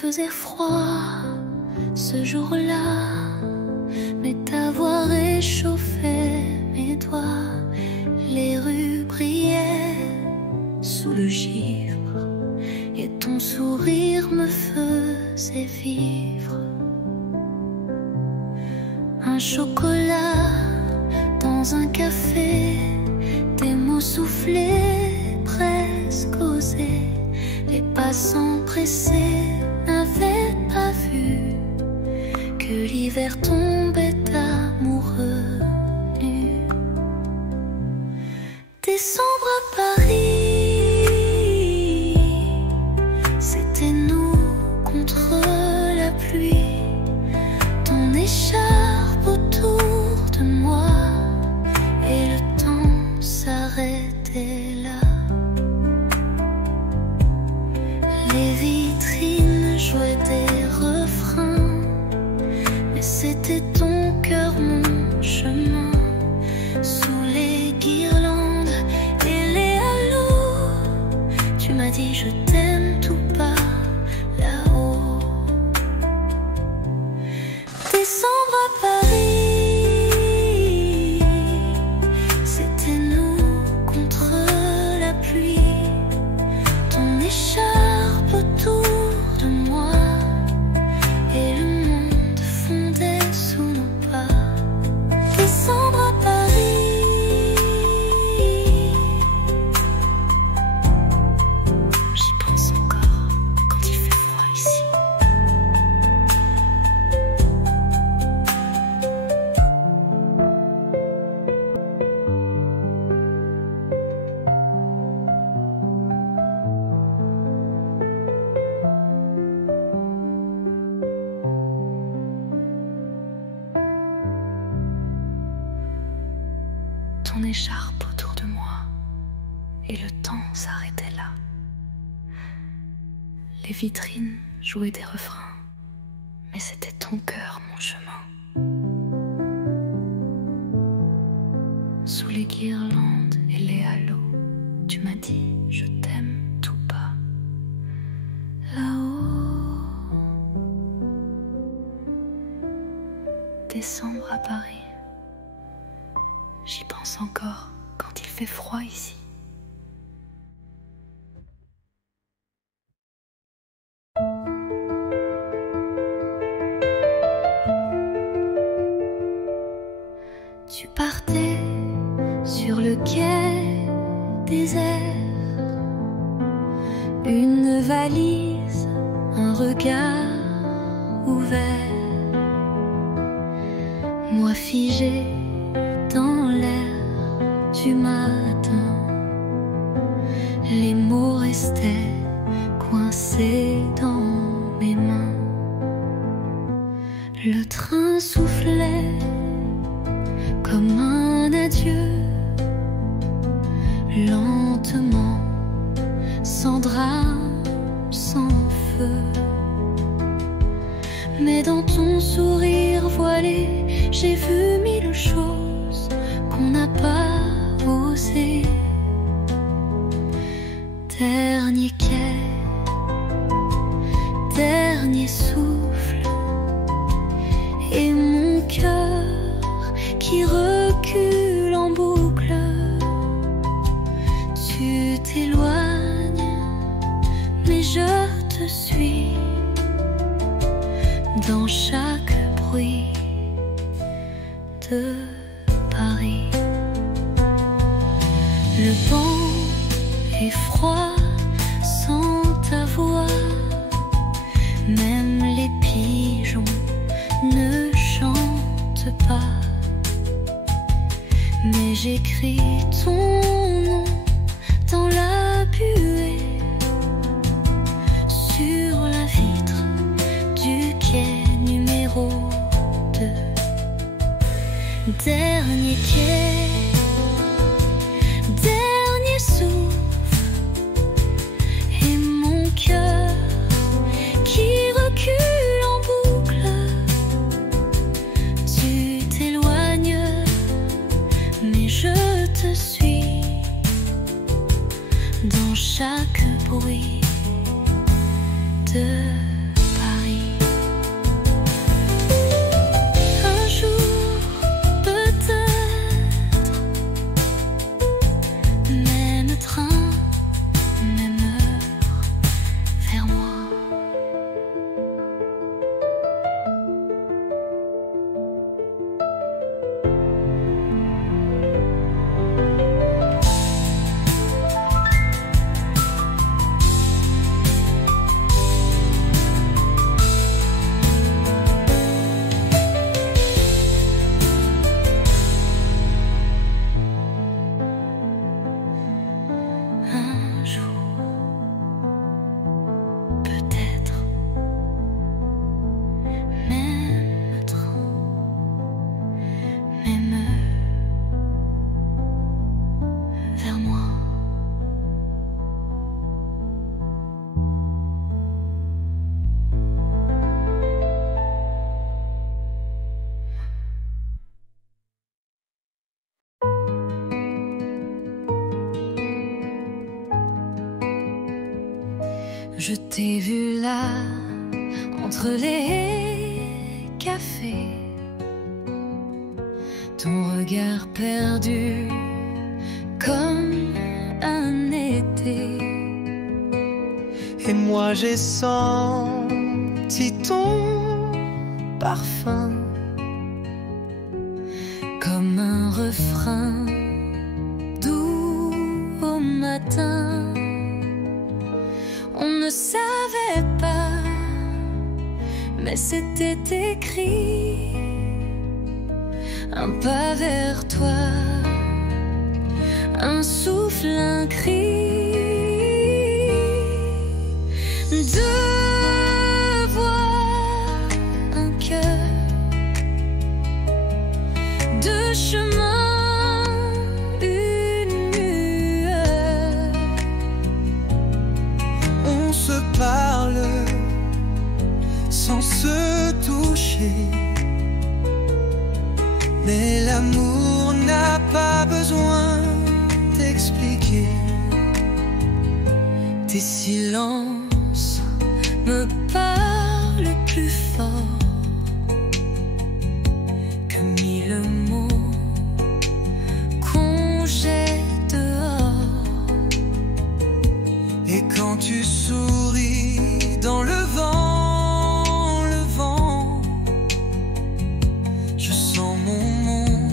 faisait froid ce jour-là, mais ta voix réchauffait mes doigts. Les rues brillaient sous le givre et ton sourire me faisait vivre. Un chocolat dans un café, des mots soufflés, presque osés. Les passants pressés n'avaient pas vu que l'hiver tombait amoureux nu. Décembre à Paris, c'était nous contre la pluie. Ton écharpe autour de moi et le temps s'arrêtait là. Les vitrines jouaient des refrains, mais c'était ton cœur, mon chemin. Sous les guirlandes et les halos, tu m'as dit je t'aime tout bas là-haut. Décembre à Paris, c'était nous contre la pluie. Ton écharpe autour de moi et le monde fondait sous nos pas. Décembre à Paris, j'y pense encore quand il fait froid ici. Ton écharpe autour de moi et le temps s'arrêtait là. Les vitrines jouaient des refrains, mais c'était ton cœur, mon chemin. Sous les guirlandes et les halos, tu m'as dit je t'aime tout bas là-haut. Décembre à Paris, j'y pense encore quand il fait froid ici. Tu partais sur le quai désert, une valise, un regard ouvert. Moi figé dans l'air du matin, les mots restaient coincés dans mes mains. Le train soufflait comme un adieu, lentement, sans drame, sans feu. Mais dans ton sourire voilé, j'ai vu mille choses qu'on n'a pas osé. Dernier quai, dernier souffle, et mon cœur qui recule en boucle. Tu t'éloignes, mais je te suis dans chaque bruit de Paris. Le vent est froid sans ta voix, même les pigeons ne chantent pas. Mais j'écris ton nom dans la buée, sur la vitre du quai numéro 2. Dernier quai, dernier souffle, et mon cœur qui recule en boucle. Tu t'éloignes, mais je te suis dans chaque bruit de Je t'ai vu là, entre les cafés, ton regard perdu comme un été. Et moi j'ai senti ton parfum comme un refrain doux au matin. On ne savait pas, mais c'était écrit. Un pas vers toi, un souffle, un cri. Deux voix, un cœur, deux chemins, une lueur. On se parle sans se toucher, mais l'amour n'a pas besoin d'expliquer. Tes silences me parlent plus fort que mille mots qu'on jette dehors. Et quand tu souris dans le vent, je sens mon monde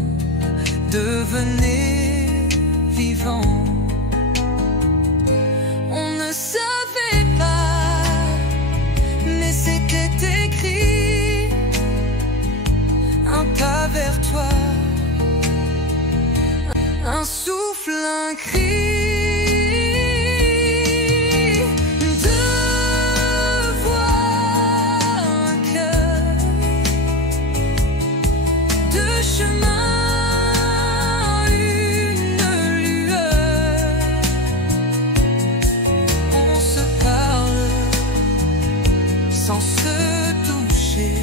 devenir vivant. On ne savait pas, mais c'était écrit. Un pas vers toi, un souffle, un cri. Sans se toucher,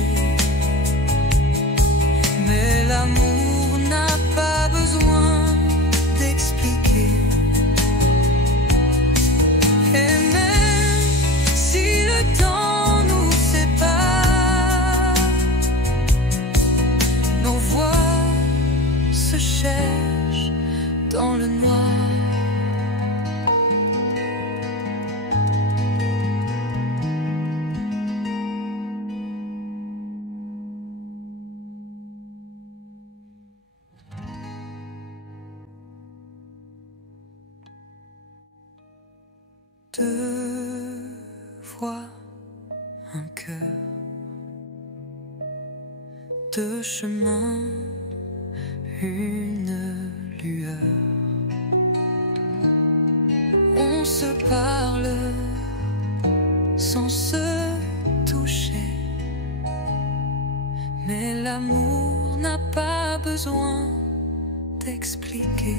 mais l'amour n'a pas besoin d'expliquer. Et même si le temps nous sépare, nos voix se cherchent dans le noir. Deux voix, un cœur, deux chemins, une lueur. On se parle sans se toucher, mais l'amour n'a pas besoin d'expliquer.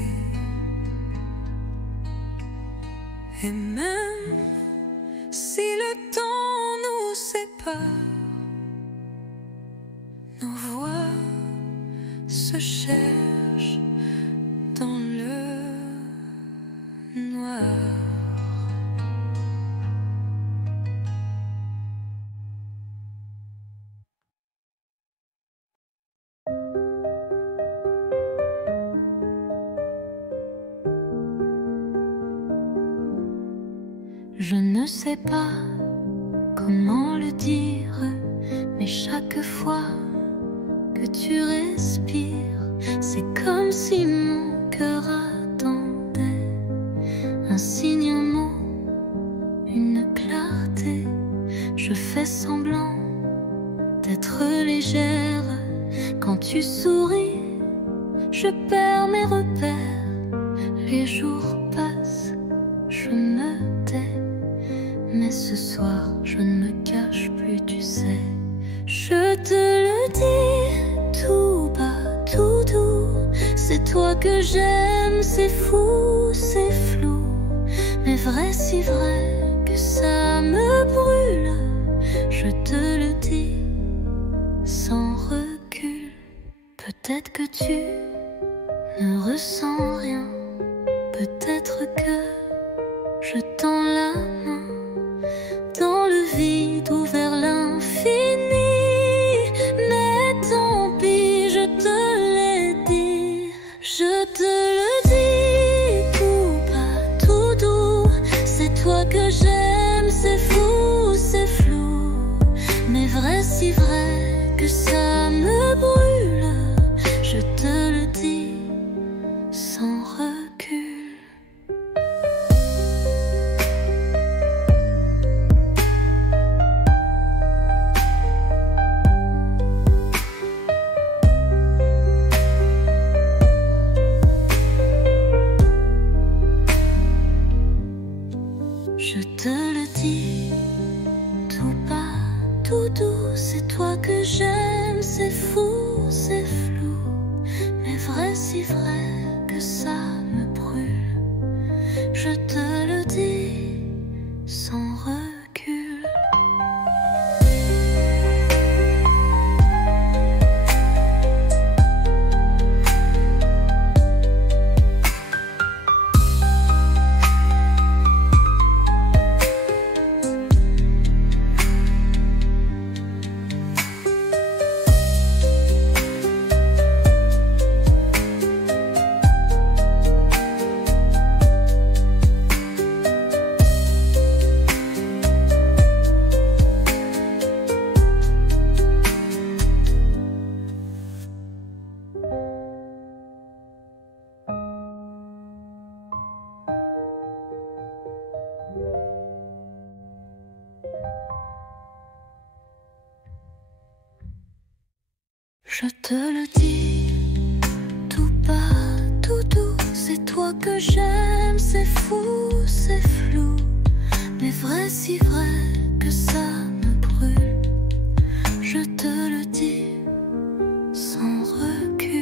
Et même si le temps nous sépare, nos voix se cherchent dans le noir. Je ne sais pas comment le dire, mais chaque fois que tu respires, c'est comme si mon cœur attendait un signe, un mot, une clarté. Je fais semblant d'être légère. Quand tu souris, je perds mes repères. Les jours passent, je me tais. Mais ce soir, je ne me cache plus, tu sais. Je te le dis tout bas, tout doux. C'est toi que j'aime, c'est fou, c'est flou. Mais vrai, si vrai que ça me brûle. Je te le dis sans recul. Peut-être que tu ne ressens rien. Peut-être que je tends la main c'est fou, c'est flou, mais vrai, si vrai que ça me brûle. Je te le dis sans recul. Je te le dis, tout bas, tout doux, c'est toi que j'aime, c'est fou, c'est flou, mais vrai, si vrai que ça me brûle. Je te le dis sans recul.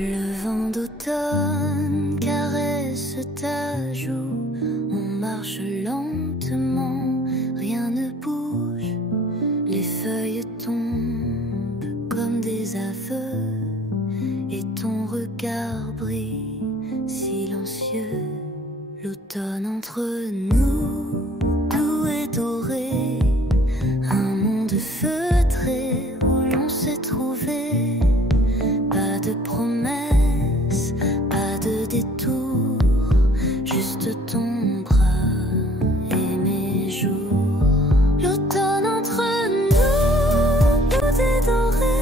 Le vent d'automne caresse ta joue, on marche lentement, rien ne bouge, les feuilles tombent comme des aveux, et ton regard brille silencieux. L'automne entre nous, doux et doré, un monde feutré où l'on s'est trouvé. Pas de promesses, pas de détour, juste ton bras et mes jours. L'automne entre nous, doux et doré,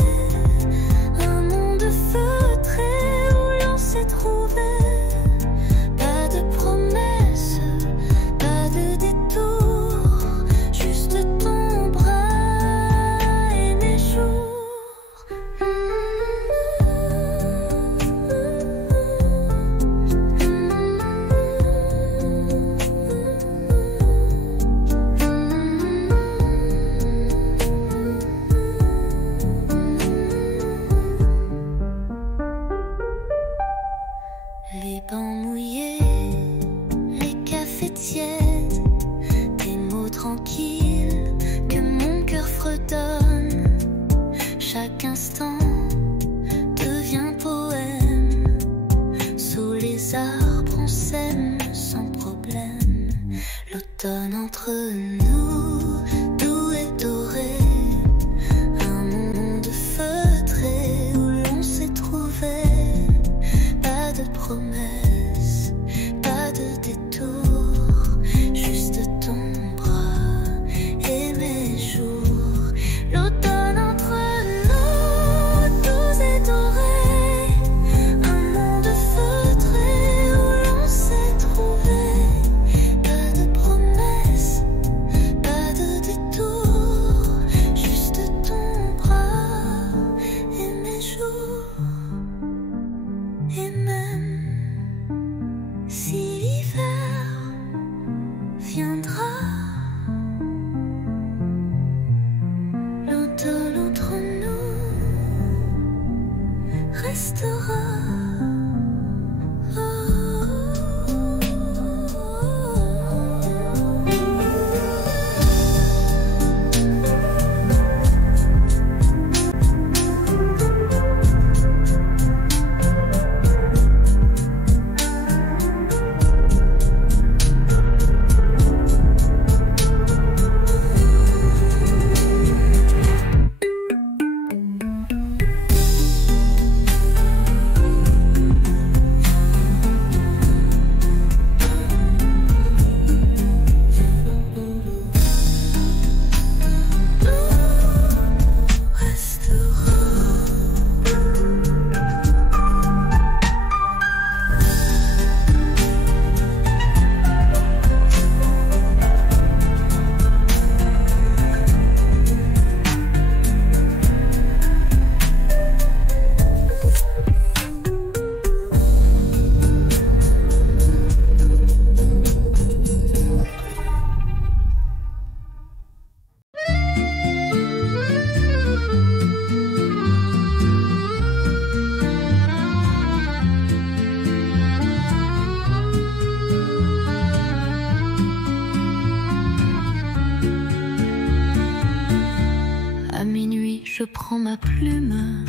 un monde feutré où l'on s'est trouvé. Pas de promesses, pas de détour, juste ton bras et mes jours. Les bancs mouillés, les cafés tièdes, des mots tranquilles que mon cœur fredonne. Chaque instant devient poème. Sous les arbres on s'aime sans problème. L'automne entre nous, doux et doré, un monde feutré où l'on s'est trouvé. Pas de promesses, pas de détour, juste ton bras et mes jours. L'automne entre nous, doux et doré, un monde feutré où l'on s'est trouvé. Pas de promesses, je prends ma plume.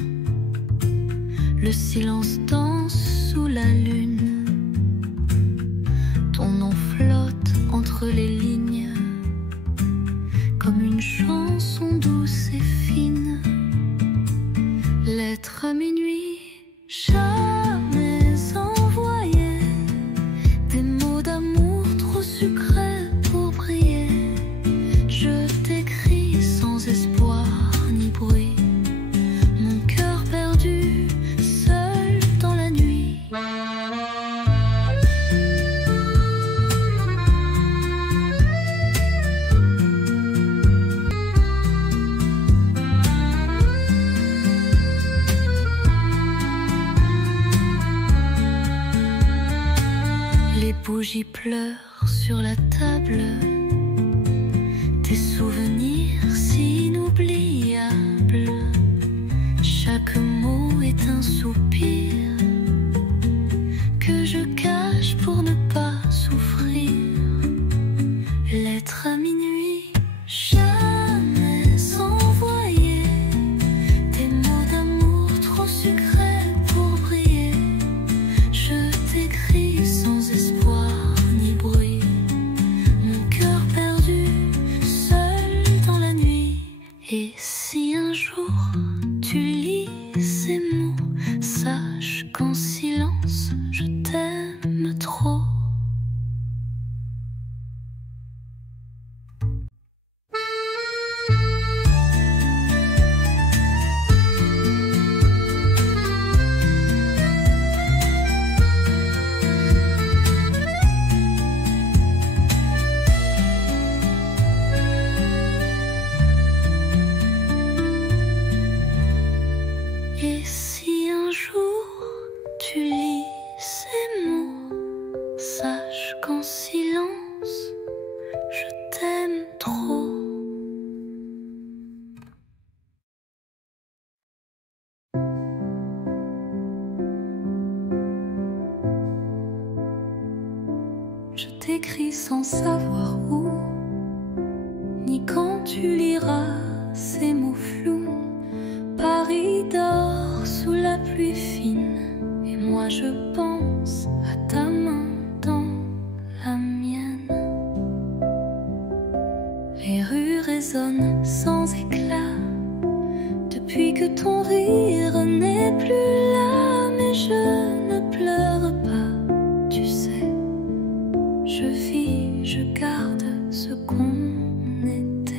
Le silence danse sous la lune. Ton nom flotte entre les lignes, comme une chanson douce et fine. Lettre à minuit, jamais envoyé. Des mots d'amour trop sucrés pour briller. Je t'écris sans espoir ni bruit. Mon cœur perdu, seul dans la nuit. Les bougies pleurent sur la table. Tes souvenirs si inoubliables. Chaque mot est un soupir que je cache pour ne pas souffrir. Lettre à minuit, jamais envoyé. Des mots d'amour trop sucrés pour briller. Je t'écris sans espoir ni bruit. Mon cœur perdu, seul dans la nuit. Et si un jour tu lis ces mots, sache qu'en silence je t'aime trop. Et si un jour tu lis ces mots, sache qu'en silence je t'aime trop. Je t'écris sans savoir où, ni quand tu liras ces mots flous. Paris dort sous la pluie fine, et moi je pense à ta main dans la mienne. Les rues résonnent sans éclat, depuis que ton rire n'est plus là. Mais je ne pleure pas, tu sais. Je vis, je garde ce qu'on était.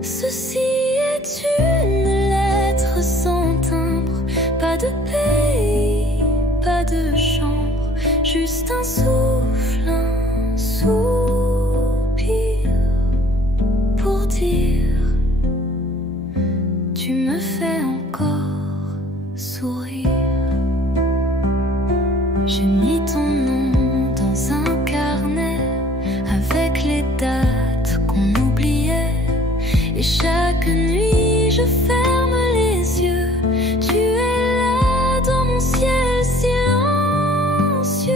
Ceci est une lettre sans timbre, pas de pays, pas de chambre, juste un souffle, un soupir pour dire tu me fais encore sourire. J'ai mis ton nom dans un carnet avec les dates qu'on oubliait. Et chaque nuit je ferme les yeux. Tu es là dans mon ciel silencieux.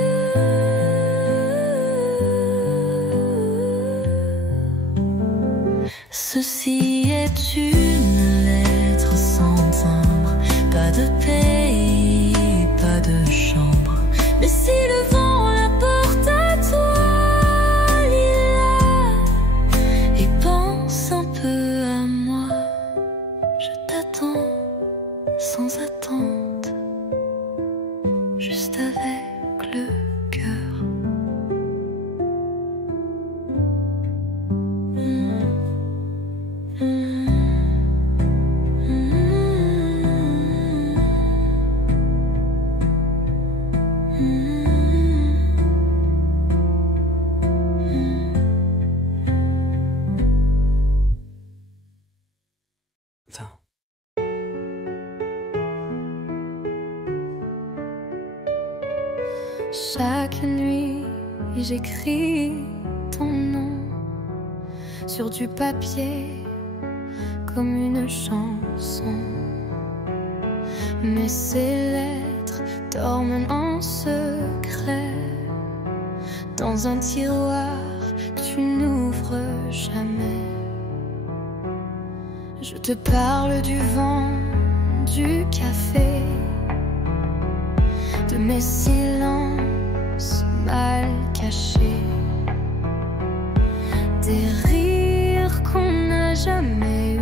Ceci est une lettre sans timbre, pas de pays, pas de chambre. Mais si le vent la porte à toi, lis-la et pense un peu à moi. Je t'attends sans attente, juste avec le cœur. Chaque nuit, j'écris ton nom sur du papier comme une chanson. Mais ces lettres dorment en secret dans un tiroir tu n'ouvres jamais. Je te parle du vent, du café, de mes silences mal cachés, des rires qu'on n'a jamais eus,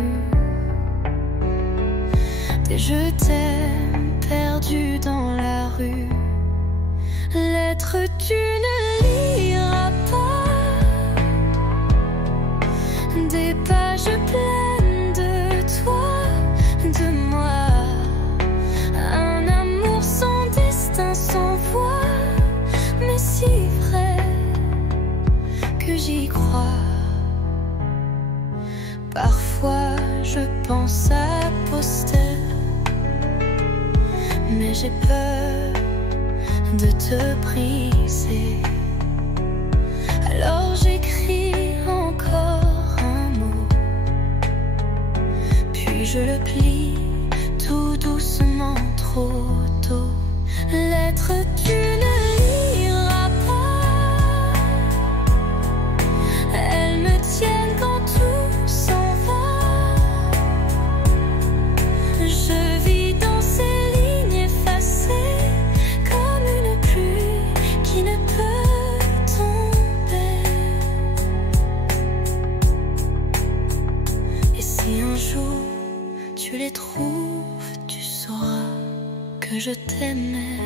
des je t'aime perdus dans la rue. Lettres tu ne liras pas, des pages pleines de toi, de moi, un amour sans destin, sans voix, mais si vrai que j'y crois. Parfois je pense à poster, mais j'ai peur de te briser. Alors j'écris encore un mot, puis je le plie tout doucement, trop tôt. Lettre tu ne liras pas, elles me tiennent quand tout s'en va. Je vis dans ces lignes effacées comme une pluie qui ne peut tomber. Et si un jour tu les trouves, tu sauras que je t'aimais.